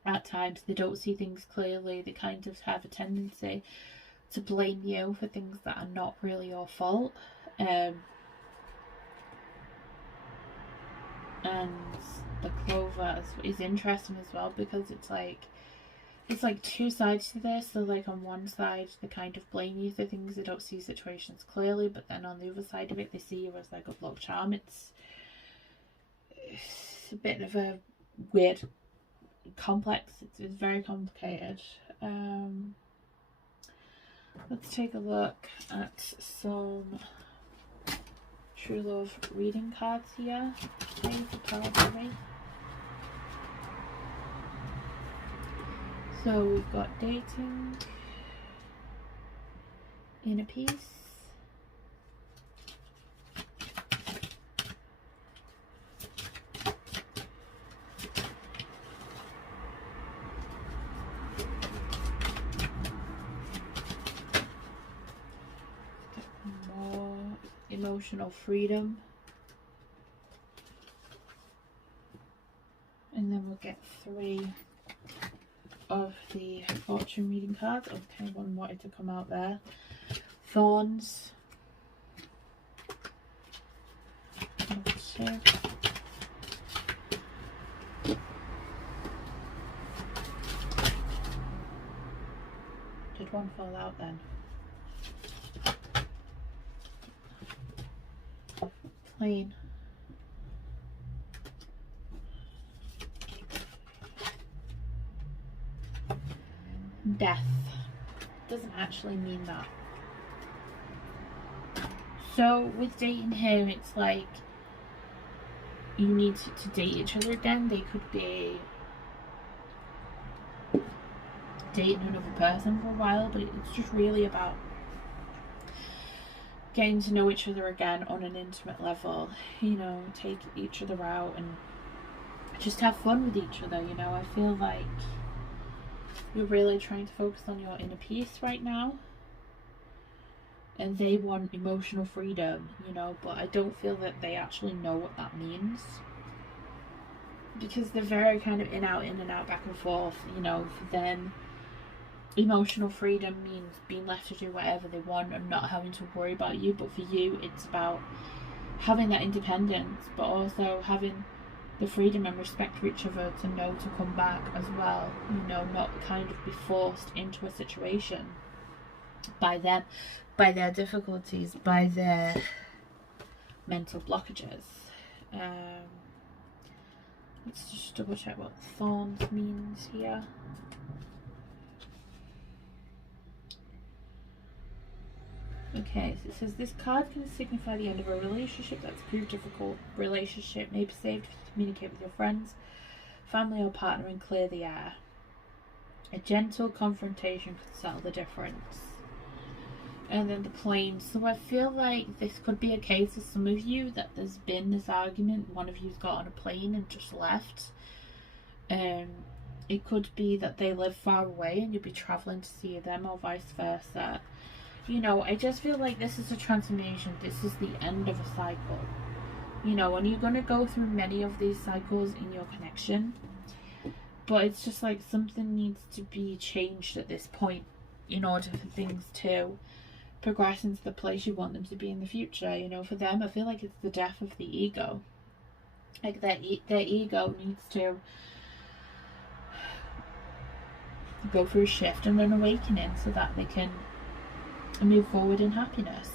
At times they don't see things clearly. They kind of have a tendency to blame you for things that are not really your fault. And the clover is interesting as well, because it's like two sides to this. So like on one side they kind of blame you for things, they don't see situations clearly, but then on the other side of it they see you as like a good luck charm. It's a bit of a weird complex, it's very complicated. Let's take a look at some true love reading cards here. So we've got dating, inner peace, more emotional freedom, will get 3 of the fortune reading cards. Okay, one wanted to come out there. Thorns. 2. Did one fall out then? Plain. Death. Doesn't actually mean that. So with dating here, it's like you need to date each other again. They could be dating another person for a while, but it's just really about getting to know each other again on an intimate level. You know, take each other out and just have fun with each other. You know, I feel like you're really trying to focus on your inner peace right now, and they want emotional freedom, you know, but I don't feel that they actually know what that means, because they're very kind of in and out, back and forth. You know, for them, emotional freedom means being left to do whatever they want and not having to worry about you, but for you it's about having that independence, but also having the freedom and respect for each other to know to come back as well, you know, not kind of be forced into a situation by them, by their difficulties, by their mental blockages. Let's just double check what thorns means here. Okay, so it says this card can signify the end of a relationship that's proved difficult. Relationship may be saved to communicate with your friends, family or partner and clear the air. A gentle confrontation could settle the difference. And then the plane. So I feel like this could be a case of some of you that there's been this argument. One of you's got on a plane and just left. It could be that they live far away and you'll be traveling to see them, or vice versa. You know, I just feel like this is a transformation. This is the end of a cycle. You know, and you're going to go through many of these cycles in your connection. But it's just like something needs to be changed at this point in order for things to progress into the place you want them to be in the future. You know, for them, I feel like it's the death of the ego. Like their ego needs to go through a shift and an awakening so that they can move forward in happiness.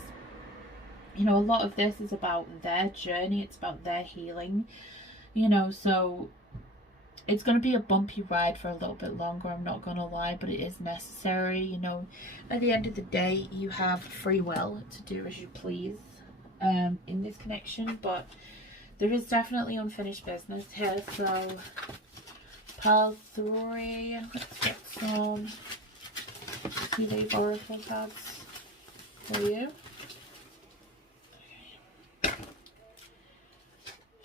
You know, a lot of this is about their journey, it's about their healing, you know, so it's going to be a bumpy ride for a little bit longer, I'm not going to lie, but it is necessary. You know, at the end of the day, you have free will to do as you please in this connection, but there is definitely unfinished business here. So pile 3, let's get some tea leaf oracle cards for you. Okay.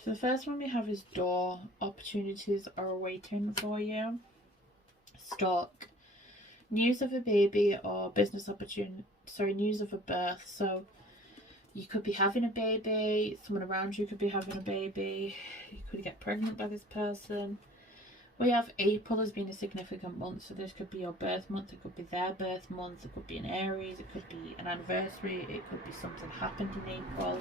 So the first one we have is door. Opportunities are waiting for you. Stock. News of a baby or business opportunity. Sorry, news of a birth. So you could be having a baby. Someone around you could be having a baby. You could get pregnant by this person. We have April as being a significant month, so this could be your birth month, it could be their birth month, it could be an Aries, it could be an anniversary, it could be something happened in April.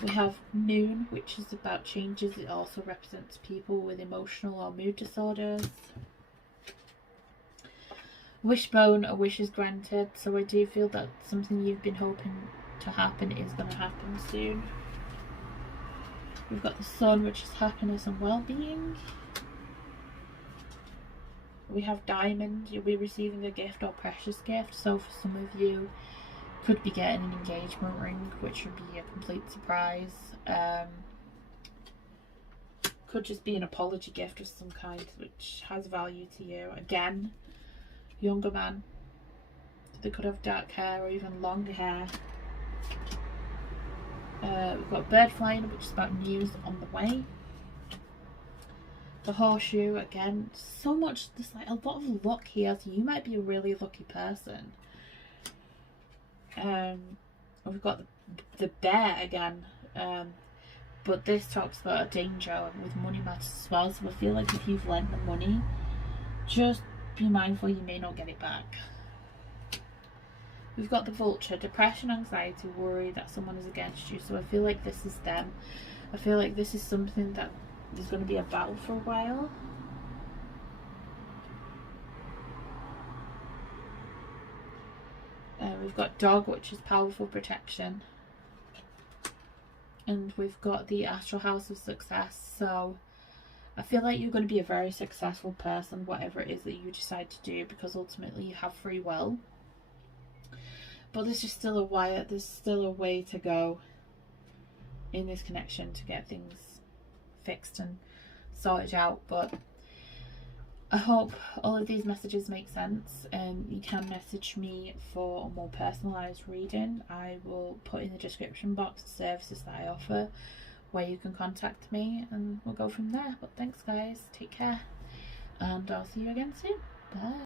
We have Moon, which is about changes. It also represents people with emotional or mood disorders. Wishbone, a wish is granted, so I do feel that something you've been hoping to happen is going to happen soon. We've got the Sun, which is happiness and well-being. We have Diamond, you'll be receiving a gift or precious gift, so for some of you could be getting an engagement ring, which would be a complete surprise. Could just be an apology gift of some kind which has value to you. Again, younger man, they could have dark hair or even longer hair. We've got bird flying, which is about news on the way. The horseshoe, again, so much, there's like a lot of luck here, so you might be a really lucky person. We've got the bear again. But this talks about a danger with money matters as well. So I feel like if you've lent the money, just be mindful you may not get it back. We've got the Vulture, depression, anxiety, worry that someone is against you. So I feel like this is them. I feel like this is something that is going to be a battle for a while. We've got Dog, which is powerful protection. And we've got the Astral House of Success. So I feel like you're going to be a very successful person, whatever it is that you decide to do, because ultimately you have free will. But there's just still there's still a way to go in this connection to get things fixed and sorted out. But I hope all of these messages make sense. You can message me for a more personalised reading. I will put in the description box the services that I offer, where you can contact me, and we'll go from there. But thanks guys, take care, and I'll see you again soon. Bye.